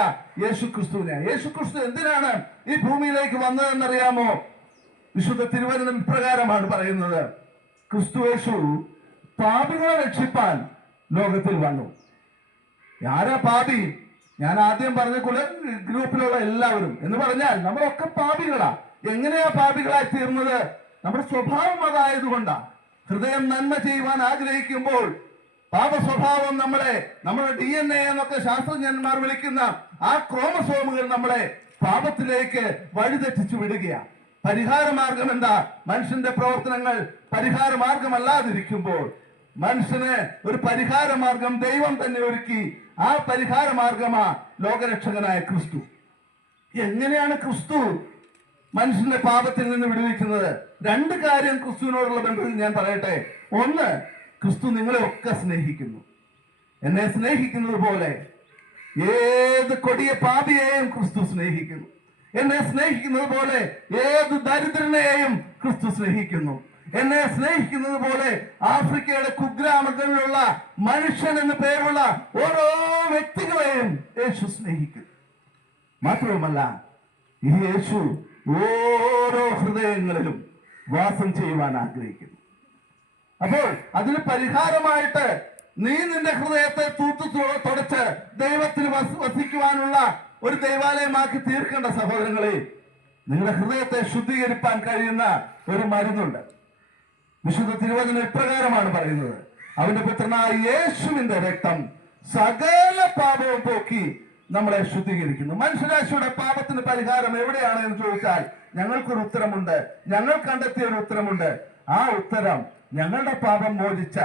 യേശു ക്രിസ്തുവിനെ. യേശു ക്രിസ്തു എന്തിനാണ് ഈ ഭൂമിയിലേക്ക് വന്നതെന്നറിയാമോ? വിശുദ്ധ തിരുവചനം ഇപ്രകാരമാണ് പറയുന്നത്, ക്രിസ്തു യേശു പാപികളെ രക്ഷിപ്പാൻ ലോകത്തിൽ വന്നു. ആരാ പാപി? ഞാൻ ആദ്യം പറഞ്ഞ ഗ്രൂപ്പിലുള്ള എല്ലാവരും എന്ന് പറഞ്ഞാൽ നമ്മളൊക്കെ പാപികളാ. എങ്ങനെയാ പാപികളായി തീർന്നത്? നമ്മുടെ സ്വഭാവം അതായതുകൊണ്ടാ. ഹൃദയം നന്മ ചെയ്യുവാൻ ആഗ്രഹിക്കുമ്പോൾ പാപ സ്വഭാവം നമ്മുടെ DNA എന്നൊക്കെ ശാസ്ത്രജ്ഞന്മാർ വിളിക്കുന്ന ആ ക്രോമസോമുകൾ നമ്മളെ പാപത്തിലേക്ക് വഴിതെറ്റിച്ചു വിടുകയാണ്. പരിഹാരമാർഗം എന്താ? മനുഷ്യന്റെ പ്രവർത്തനങ്ങൾ പരിഹാരമാർഗമല്ലാതിരിക്കുമ്പോൾ മനുഷ്യന് ഒരു പരിഹാരമാർഗം ദൈവം തന്നെ ഒരുക്കി. ആ പരിഹാരമാർഗമാ ലോകരക്ഷകനായ ക്രിസ്തു. എങ്ങനെയാണ് ക്രിസ്തു മനുഷ്യന്റെ പാപത്തിൽ നിന്ന് വിടുവിക്കുന്നത്? രണ്ട് കാര്യം ക്രിസ്തുവിനോടുള്ള ബന്ധത്തിൽ ഞാൻ പറയട്ടെ. ഒന്ന്, ക്രിസ്തു നിങ്ങളെ ഒക്കെ സ്നേഹിക്കുന്നു. എന്നെ സ്നേഹിക്കുന്നത് പോലെ ഏത് കൊടിയ പാപിയെയും ക്രിസ്തു സ്നേഹിക്കുന്നു. എന്നെ സ്നേഹിക്കുന്നത് പോലെ ഏത് ദരിദ്രനെയും ക്രിസ്തു സ്നേഹിക്കുന്നു. എന്നെ സ്നേഹിക്കുന്നത് പോലെ ആഫ്രിക്കയുടെ കുഗ്രാമങ്ങളിലുള്ള മനുഷ്യൻ എന്ന് പേരുള്ള ഓരോ വ്യക്തികളെയും യേശു സ്നേഹിക്കുന്നു. മാത്രവുമല്ല, ഈ യേശു ഓരോ ഹൃദയങ്ങളിലും വാസം ചെയ്യുവാൻ ആഗ്രഹിക്കുന്നു. അപ്പോൾ അതിന് പരിഹാരമായിട്ട് നീ നിന്റെ ഹൃദയത്തെ തുടച്ച് ദൈവത്തിൽ വസിക്കുവാനുള്ള ഒരു ദൈവാലയമാക്കി തീർക്കേണ്ട സഹോദരങ്ങളെ, നിങ്ങളുടെ ഹൃദയത്തെ ശുദ്ധീകരിപ്പാൻ കഴിയുന്ന ഒരു മരുന്നുണ്ട്. വിശുദ്ധ തിരുവചനം ഇപ്രകാരമാണ് പറയുന്നത്, അവന്റെ പുത്രനായ യേശുവിന്റെ രക്തം സകല പാപവും പോക്കി നമ്മളെ ശുദ്ധീകരിക്കുന്നു. മനുഷ്യരാശിയുടെ പാപത്തിന് പരിഹാരം എവിടെയാണ് എന്ന് ചോദിച്ചാൽ ഞങ്ങൾക്കൊരു ഉത്തരമുണ്ട്. ഞങ്ങൾ കണ്ടെത്തിയ ഒരു ഉത്തരമുണ്ട്. ആ ഉത്തരം ഞങ്ങളുടെ പാപം മോചിച്ച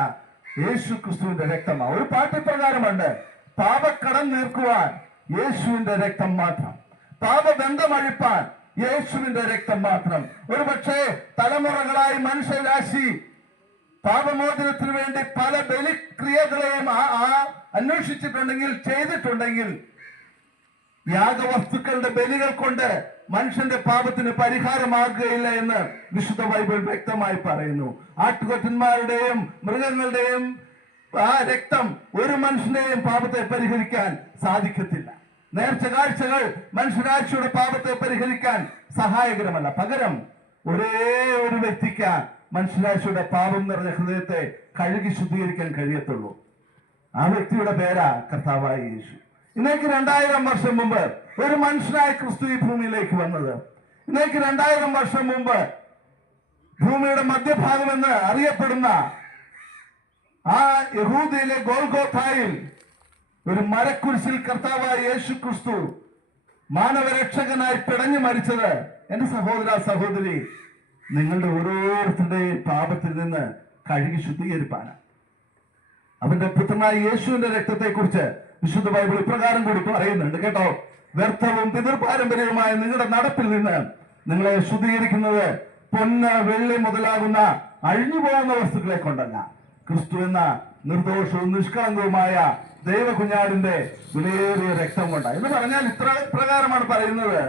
യേശു ക്രിസ്തുവിന്റെ രക്തമാണ്. ഒരു പാഠ്യപ്രകാരമുണ്ട്, പാപക്കടം നീക്കുവാൻ യേശുവിന്റെ രക്തം മാത്രം. പാപബന്ധമഴിപ്പാൻ യേശുവിന്റെ രക്തം മാത്രം. ഒരുപക്ഷെ തലമുറകളായി മനുഷ്യരാശി പാപമോചനത്തിന് വേണ്ടി പല ബലിക്രിയകളെയും അന്വേഷിച്ചിട്ടുണ്ടെങ്കിൽ, ചെയ്തിട്ടുണ്ടെങ്കിൽ, യാഗവസ്തുക്കളുടെ ബലികൾ കൊണ്ട് മനുഷ്യന്റെ പാപത്തിന് പരിഹാരമാകുകയില്ല എന്ന് വിശുദ്ധ ബൈബിൾ വ്യക്തമായി പറയുന്നു. ആട്ടുകൊറ്റന്മാരുടെയും മൃഗങ്ങളുടെയും ആ രക്തം ഒരു മനുഷ്യന്റെയും പാപത്തെ പരിഹരിക്കാൻ സാധിക്കത്തില്ല. നേർച്ച കാഴ്ചകൾ മനുഷ്യരാശിയുടെ പാപത്തെ പരിഹരിക്കാൻ സഹായകരമല്ല. പകരം ഒരേ ഒരു വ്യക്തിക്ക് മനുഷ്യരാശിയുടെ പാപം നിറഞ്ഞ ഹൃദയത്തെ കഴുകി ശുദ്ധീകരിക്കാൻ കഴിയത്തുള്ളൂ. ആ വ്യക്തിയുടെ പേരാ കർത്താവായ യേശു. ഇന്നേക്ക് 2000 വർഷം മുമ്പ് ഒരു മനുഷ്യനായ ക്രിസ്തു ഈ ഭൂമിയിലേക്ക് വന്നത്. ഇന്നേക്ക് 2000 വർഷം മുമ്പ് ഭൂമിയുടെ മധ്യഭാഗം എന്ന് അറിയപ്പെടുന്ന ആ യഹൂദയിലെ ഗോൽഗോഥായിൽ ഒരു മരക്കുരിശിൽ കർത്താവായ യേശു ക്രിസ്തു മാനവരക്ഷകനായി പിടഞ്ഞു മരിച്ചത് എന്റെ സഹോദര സഹോദരി നിങ്ങളുടെ ഓരോരുത്തരുടെയും പാപത്തിൽ നിന്ന് കഴുകി ശുദ്ധീകരിപ്പാനാണ്. അവന്റെ പുത്രനായ യേശുവിന്റെ രക്തത്തെ കുറിച്ച് വിശുദ്ധ ബൈബിൾ ഇപ്രകാരം കൂടി പറയുന്നുണ്ട് കേട്ടോ. വ്യർത്ഥവും പിതൃപാരമ്പര്യവുമായ നിങ്ങളുടെ നടപ്പിൽ നിന്ന് നിങ്ങളെ ശുദ്ധീകരിക്കുന്നത് പൊന്ന് വെള്ളി മുതലാകുന്ന അഴിഞ്ഞു പോകുന്ന വസ്തുക്കളെ കൊണ്ടല്ല, ക്രിസ്തു എന്ന നിർദോഷവും നിഷ്കളങ്കവുമായ ദൈവകുഞ്ഞാടിന്റെ വിലയേറിയ രക്തം കൊണ്ടാണ്. എന്ന് പറഞ്ഞാൽ ഇപ്രകാരമാണ് പറയുന്നത്: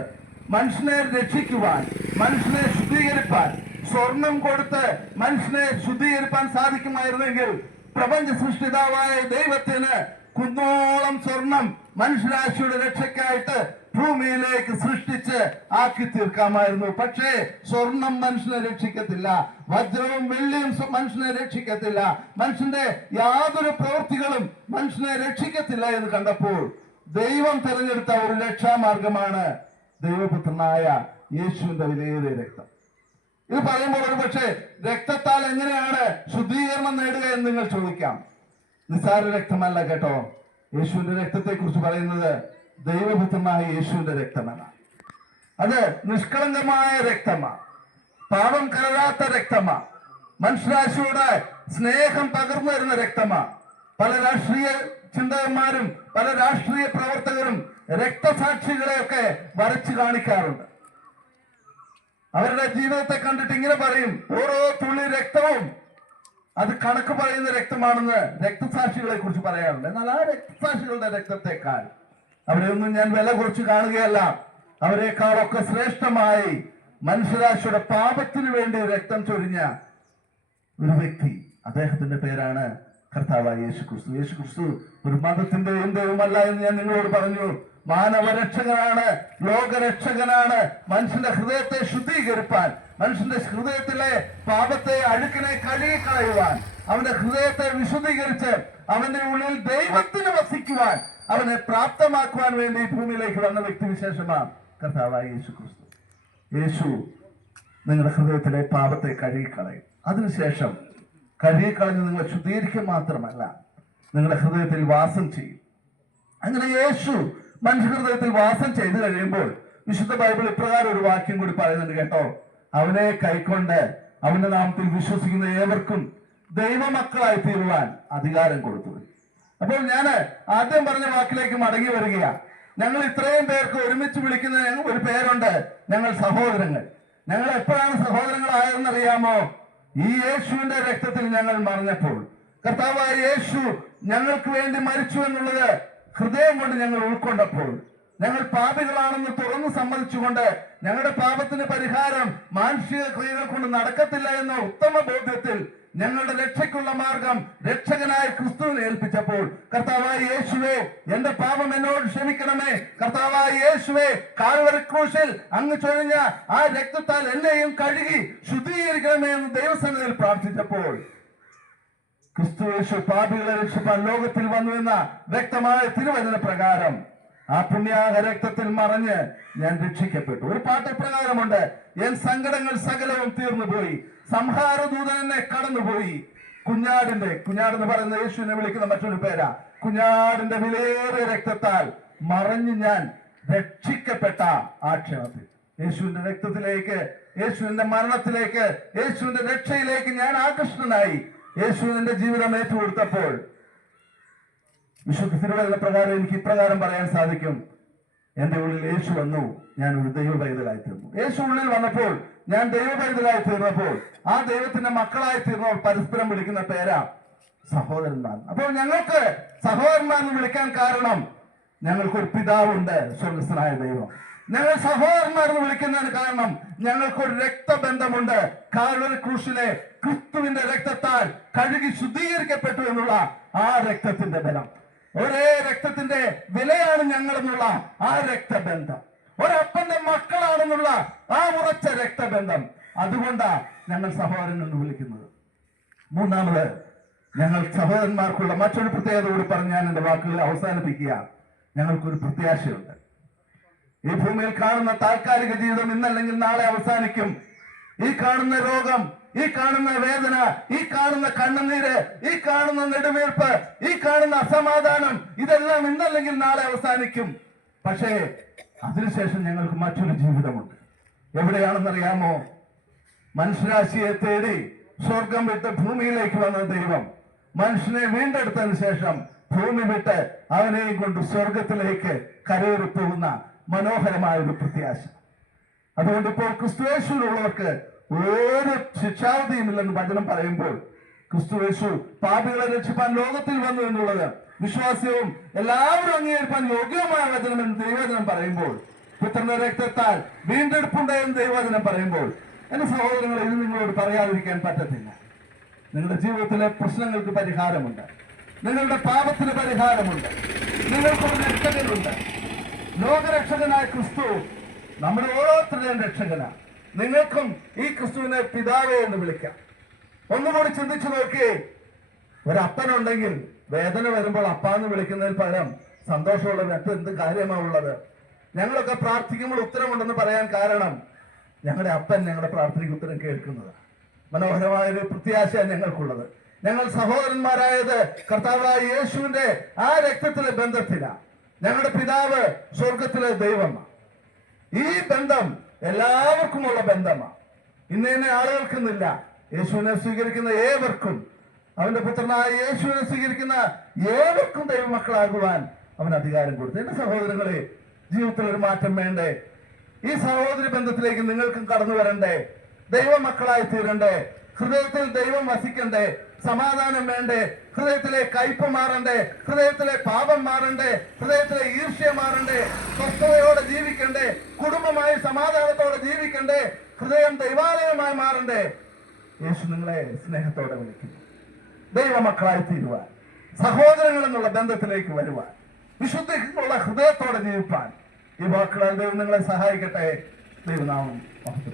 മനുഷ്യനെ രക്ഷിക്കുവാൻ, മനുഷ്യനെ ശുദ്ധീകരിപ്പാൻ, സ്വർണം കൊടുത്ത് മനുഷ്യനെ ശുദ്ധീകരിപ്പാൻ സാധിക്കുമായിരുന്നെങ്കിൽ പ്രപഞ്ച സൃഷ്ടിതാവായ ദൈവത്തിന് കുന്നോളം സ്വർണം മനുഷ്യരാശിയുടെ രക്ഷയ്ക്കായിട്ട് ഭൂമിയിലേക്ക് സൃഷ്ടിച്ച് ആക്കി തീർക്കാമായിരുന്നു. പക്ഷേ സ്വർണം മനുഷ്യനെ രക്ഷിക്കത്തില്ല, വജ്രവും വെള്ളിയും മനുഷ്യനെ രക്ഷിക്കത്തില്ല, മനുഷ്യന്റെ യാതൊരു പ്രവൃത്തികളും മനുഷ്യനെ രക്ഷിക്കത്തില്ല എന്ന് കണ്ടപ്പോൾ ദൈവം തിരഞ്ഞെടുത്ത ഒരു രക്ഷാമാർഗമാണ് ദൈവപുത്രനായ യേശുവിന്റെ വിലയേറിയ രക്തം. ഇത് പറയുമ്പോൾ ഒരു പക്ഷേ രക്തത്താൽ എങ്ങനെയാണ് ശുദ്ധീകരണം നേടുക എന്ന് നിങ്ങൾ ചോദിക്കാം. നിസ്സാര രക്തമല്ല കേട്ടോ. യേശുവിന്റെ രക്തത്തെ കുറിച്ച് പറയുന്നത് ദൈവപുത്രനായ യേശുവിന്റെ രക്തമാണ്. അത് നിഷ്കളങ്കമായ രക്തമാണ്, പാപം കലരാത്ത രക്തമാണ്, മനുഷ്യരാശിയുടെ സ്നേഹം പകർന്നു വരുന്ന രക്തമാണ്. പല രാഷ്ട്രീയ ചിന്തകന്മാരും പല രാഷ്ട്രീയ പ്രവർത്തകരും രക്തസാക്ഷികളെയൊക്കെ വരച്ചു കാണിക്കാറുണ്ട്. അവരുടെ ജീവിതത്തെ കണ്ടിട്ട് ഇങ്ങനെ പറയും: ഓരോ തുള്ളി രക്തവും അത് കണക്ക് പറയുന്ന രക്തമാണെന്ന് രക്തസാക്ഷികളെ കുറിച്ച് പറയാറുണ്ട്. എന്നാൽ ആ രക്തസാക്ഷികളുടെ രക്തത്തെക്കാൾ അവരെയൊന്നും ഞാൻ വില കുറച്ച് കാണുകയല്ല. അവരെക്കാളൊക്കെ ശ്രേഷ്ഠമായി മനുഷ്യരാശിയുടെ പാപത്തിന് വേണ്ടി രക്തം ചൊരിഞ്ഞ ഒരു വ്യക്തി, അദ്ദേഹത്തിന്റെ പേരാണ് കർത്താവായ യേശു ക്രിസ്തു. യേശു ക്രിസ്തു ഒരു മതത്തിന്റെയും ദൈവമല്ല എന്ന് ഞാൻ നിങ്ങളോട് പറഞ്ഞു. മാനവരക്ഷകനാണ്, ലോകരക്ഷകനാണ്. മനുഷ്യന്റെ ഹൃദയത്തെ ശുദ്ധീകരിപ്പാൻ, മനുഷ്യന്റെ ഹൃദയത്തിലെ പാപത്തെ അഴുക്കിനെ കഴുകിക്കളയുവാൻ, അവന്റെ ഹൃദയത്തെ വിശുദ്ധീകരിച്ച് അവന്റെ ഉള്ളിൽ ദൈവത്തിന് വസിക്കുവാൻ, അവനെ പ്രാപ്തമാക്കുവാൻ വേണ്ടി ഭൂമിയിലേക്ക് വന്ന വ്യക്തിവിശേഷമാണ് കർത്താവായ യേശു ക്രിസ്തു. യേശു നിങ്ങളുടെ ഹൃദയത്തിലെ പാപത്തെ കഴുകിക്കളയും. അതിനുശേഷം കഴുകിക്കളഞ്ഞ് നിങ്ങളെ ശുദ്ധീകരിക്കുക മാത്രമല്ല, നിങ്ങളുടെ ഹൃദയത്തിൽ വാസം ചെയ്യും. അങ്ങനെ യേശു മനുഷ്യഹൃദയത്തിൽ വാസം ചെയ്തു കഴിയുമ്പോൾ വിശുദ്ധ ബൈബിൾ ഇപ്രകാരം ഒരു വാക്യം കൂടി പറയുന്നുണ്ട് കേട്ടോ: അവനെ കൈക്കൊണ്ട് അവന്റെ നാമത്തിൽ വിശ്വസിക്കുന്ന ഏവർക്കും ദൈവമക്കളായി തീരുവാൻ അധികാരം കൊടുത്തു. അപ്പോൾ ഞാൻ ആദ്യം പറഞ്ഞ വാക്കിലേക്ക് മടങ്ങി വരികയാണ്. ഞങ്ങൾ ഇത്രയും പേർക്ക് ഒരുമിച്ച് വിളിക്കുന്ന ഒരു പേരുണ്ട്, ഞങ്ങൾ സഹോദരങ്ങൾ. ഞങ്ങൾ എപ്പോഴാണ് സഹോദരങ്ങളായതെന്നറിയാമോ? ഈ യേശുവിന്റെ രക്തത്തിൽ ഞങ്ങൾ മറിഞ്ഞപ്പോൾ, കർത്താവായ യേശു ഞങ്ങൾക്ക് വേണ്ടി മരിച്ചു എന്നുള്ളത് ഹൃദയം കൊണ്ട് ഞങ്ങൾ ഉൾക്കൊണ്ടപ്പോൾ, ഞങ്ങൾ പാപികളാണെന്ന് തുറന്നു സമ്മതിച്ചുകൊണ്ട് ഞങ്ങളുടെ പാപത്തിന് പരിഹാരം മാനുഷിക ക്രിയകൾ കൊണ്ട് നടക്കത്തില്ല എന്ന ഉത്തമ ബോധ്യത്തിൽ ഞങ്ങളുടെ രക്ഷയ്ക്കുള്ള മാർഗം രക്ഷകനായ ക്രിസ്തുവിനെ ഏൽപ്പിച്ചപ്പോൾ, കർത്താവായ യേശുവേ, എന്റെ പാപം എന്നോട് ക്ഷമിക്കണമേ, കർത്താവായ യേശുവേ, കാൽവരി ക്രൂശിൽ അങ്ങ് ചൊരിഞ്ഞ ആ രക്തത്താൽ എന്നെയും കഴുകി ശുദ്ധീകരിക്കണമേ എന്ന് ദൈവസന്നിധിയിൽ പ്രാർത്ഥിച്ചപ്പോൾ, ക്രിസ്തു യേശു പാപികളെ രക്ഷിപ്പാൻ ലോകത്തിൽ വന്നു എന്ന വ്യക്തമായ തിരുവചന പ്രകാരം ആ പുണ്യാഹ രക്തത്തിൽ മറഞ്ഞ് ഞാൻ രക്ഷിക്കപ്പെട്ടു. ഒരു പാട്ട് പ്രകാരമുണ്ട്: എൻ സങ്കടങ്ങൾ സകലവും തീർന്നു പോയി, സംഹാരദൂതൻ എന്നെ കടന്നുപോയി. കുഞ്ഞാടെന്ന് പറയുന്ന യേശുവിനെ വിളിക്കുന്ന മറ്റൊരു പേരാ. കുഞ്ഞാടിന്റെ വിലയേറിയ രക്തത്താൽ മറഞ്ഞ് ഞാൻ രക്ഷിക്കപ്പെട്ട ആ ക്ഷണത്തിൽ യേശുവിന്റെ രക്തത്തിലേക്ക്, യേശുവിന്റെ മരണത്തിലേക്ക്, യേശുവിന്റെ രക്ഷയിലേക്ക് ഞാൻ ആകൃഷ്ടനായി. യേശുവിന്റെ ജീവിതം ഏറ്റുകൊടുത്തപ്പോൾ വിശുദ്ധ തിരുവചന പ്രകാരം എനിക്ക് ഇപ്രകാരം പറയാൻ സാധിക്കും: എന്റെ ഉള്ളിൽ യേശു വന്നു, ഞാൻ ഒരു ദൈവ പൈതലായി തീർന്നു. യേശു ഉള്ളിൽ വന്നപ്പോൾ ഞാൻ ദൈവ പൈതലായി തീർന്നപ്പോൾ ആ ദൈവത്തിന്റെ മക്കളായി തീർന്നപ്പോൾ പരസ്പരം വിളിക്കുന്ന പേരാ സഹോദരന്മാർ. അപ്പോൾ ഞങ്ങൾക്ക് സഹോദരന്മാർ എന്ന് വിളിക്കാൻ കാരണം ഞങ്ങൾക്കൊരു പിതാവുണ്ട്, സ്വർഗസ്ഥനായ ദൈവം. ഞങ്ങൾ സഹോദരന്മാർ എന്ന് വിളിക്കുന്നതിന് കാരണം ഞങ്ങൾക്കൊരു രക്തബന്ധമുണ്ട്. കാൽവരി ക്രൂശിലെ ക്രിസ്തുവിന്റെ രക്തത്താൽ കഴുകി ശുദ്ധീകരിക്കപ്പെട്ടു എന്നുള്ള ആ രക്തത്തിന്റെ ബലം, ഒരേ രക്തത്തിന്റെ വിലയാണ് ഞങ്ങളെന്നുള്ള ആ രക്തബന്ധം, ഒരപ്പന്റെ മക്കളാണെന്നുള്ള ആ ഉറച്ച രക്തബന്ധം, അതുകൊണ്ടാ ഞങ്ങൾ സഹോദരൻ എന്ന് വിളിക്കുന്നത്. മൂന്നാമത്, ഞങ്ങൾ സഹോദരന്മാർക്കുള്ള മറ്റൊരു പ്രത്യേകത കൂടി പറഞ്ഞ് ഞാൻ എന്റെ വാക്കുകൾ അവസാനിപ്പിക്കുക. ഞങ്ങൾക്കൊരു പ്രത്യാശയുണ്ട്. ഈ ഭൂമിയിൽ കാണുന്ന താൽക്കാലിക ജീവിതം ഇന്നല്ലെങ്കിൽ നാളെ അവസാനിക്കും. ഈ കാണുന്ന രോഗം, ഈ കാണുന്ന വേദന, ഈ കാണുന്ന കണ്ണുനീര്, ഈ കാണുന്ന നെടുവീർപ്പ്, ഈ കാണുന്ന അസമാധാനം, ഇതെല്ലാം ഇന്നല്ലെങ്കിൽ നാളെ അവസാനിക്കും. പക്ഷേ അതിനുശേഷം ഞങ്ങൾക്ക് മറ്റൊരു ജീവിതമുണ്ട്. എവിടെയാണെന്നറിയാമോ? മനുഷ്യരാശിയെ തേടി സ്വർഗം വിട്ട് ഭൂമിയിലേക്ക് വന്ന ദൈവം മനുഷ്യനെ വീണ്ടെടുത്തതിന് ശേഷം ഭൂമി വിട്ട് അവനെയും കൊണ്ട് സ്വർഗത്തിലേക്ക് കരയേറി പോകുന്ന മനോഹരമായ ഒരു പ്രത്യാശ. അതുകൊണ്ട് ഇപ്പോൾ ക്രിസ്തുയേശുവിലുള്ളവർക്ക് ഒരു ശിക്ഷാവധിയുമില്ലെന്ന് വചനം പറയുമ്പോൾ, ക്രിസ്തുയേശു പാപികളെ രക്ഷിപ്പാൻ ലോകത്തിൽ വന്നു എന്നുള്ളത് വിശ്വാസ്യവും എല്ലാവരും അംഗീകരിക്കാൻ യോഗ്യവുമായ വചനം എന്ന് ദൈവവചനം പറയുമ്പോൾ, പുത്രന്റെ രക്തത്താൽ വീണ്ടെടുപ്പുണ്ട് എന്ന് ദൈവവചനം പറയുമ്പോൾ, എന്റെ സഹോദരങ്ങളെ, ഇത് നിങ്ങളോട് പറയാതിരിക്കാൻ പറ്റത്തില്ല. നിങ്ങളുടെ ജീവിതത്തിലെ പ്രശ്നങ്ങൾക്ക് പരിഹാരമുണ്ട്, നിങ്ങളുടെ പാപത്തിന് പരിഹാരമുണ്ട്, നിങ്ങൾക്കൊരു രക്ഷകനുണ്ട്. ലോകരക്ഷകനായ ക്രിസ്തു നമ്മുടെ ഓരോരുത്തരുടെയും രക്ഷകനാണ്. നിങ്ങൾക്കും ഈ ക്രിസ്തുവിനെ പിതാവേ എന്ന് വിളിക്കാം. ഒന്നുകൂടി ചിന്തിച്ചു നോക്കിയേ, ഒരപ്പനുണ്ടെങ്കിൽ വേദന വരുമ്പോൾ അപ്പാന്ന് വിളിക്കുന്നതിൽ പകരം സന്തോഷമുള്ള മറ്റെന്ത് കാര്യമാണുള്ളത്? ഞങ്ങളൊക്കെ പ്രാർത്ഥിക്കുമ്പോൾ ഉത്തരമുണ്ടെന്ന് പറയാൻ കാരണം ഞങ്ങളുടെ അപ്പൻ ഞങ്ങളുടെ പ്രാർത്ഥനയ്ക്ക് ഉത്തരം കേൾക്കുന്നത്. മനോഹരമായൊരു പ്രത്യാശയാണ് ഞങ്ങൾക്കുള്ളത്. ഞങ്ങൾ സഹോദരന്മാരായത് കർത്താവായ യേശുവിന്റെ ആ രക്തത്തിലെ ബന്ധത്തിലാണ്. ഞങ്ങളുടെ പിതാവ് സ്വർഗത്തിലെ ദൈവമാണ്. ഈ ബന്ധം എല്ലാവർക്കുമുള്ള ബന്ധമാണ്. ഇന്ന ആളുകൾക്കെന്നില്ല. യേശുവിനെ സ്വീകരിക്കുന്ന ഏവർക്കും, അവന്റെ പുത്രനായ യേശുവിനെ സ്വീകരിക്കുന്ന ഏവർക്കും ദൈവമക്കളാകുവാൻ അവൻ അധികാരം കൊടുത്തു. എന്റെ സഹോദരങ്ങളെ, ജീവിതത്തിൽ ഒരു മാറ്റം വേണ്ടേ? ഈ സഹോദരി ബന്ധത്തിലേക്ക് നിങ്ങൾക്കും കടന്നു വരണ്ടേ? ദൈവമക്കളായി തീരണ്ടേ? ഹൃദയത്തിൽ ദൈവം വസിക്കണ്ടേ? സമാധാനം വേണ്ടേ? ഹൃദയത്തിലെ കയ്പ് മാറണ്ടേ? ഹൃദയത്തിലെ പാപം മാറണ്ടേ? ഹൃദയത്തിലെ ഈർഷ്യ മാറണ്ടേ? സ്വസ്ഥതയോടെ ജീവിക്കണ്ടേ? കുടുംബമായി സമാധാനത്തോടെ ജീവിക്കണ്ടേ? ഹൃദയം ദൈവാലയമായി മാറണ്ടേ? യേശു നിങ്ങളെ സ്നേഹത്തോടെ വിളിക്കുന്നു. ദൈവമക്കളായി തീരുവാൻ, സഹോദരങ്ങൾ എന്നുള്ള ബന്ധത്തിലേക്ക് വരുവാൻ, വിശുദ്ധിക്കുള്ള ഹൃദയത്തോടെ ജീവിപ്പാൻ ഈ വാക്കുകളാൽ ദൈവം നിങ്ങളെ സഹായിക്കട്ടെ. ദൈവനാമം മഹത്വം.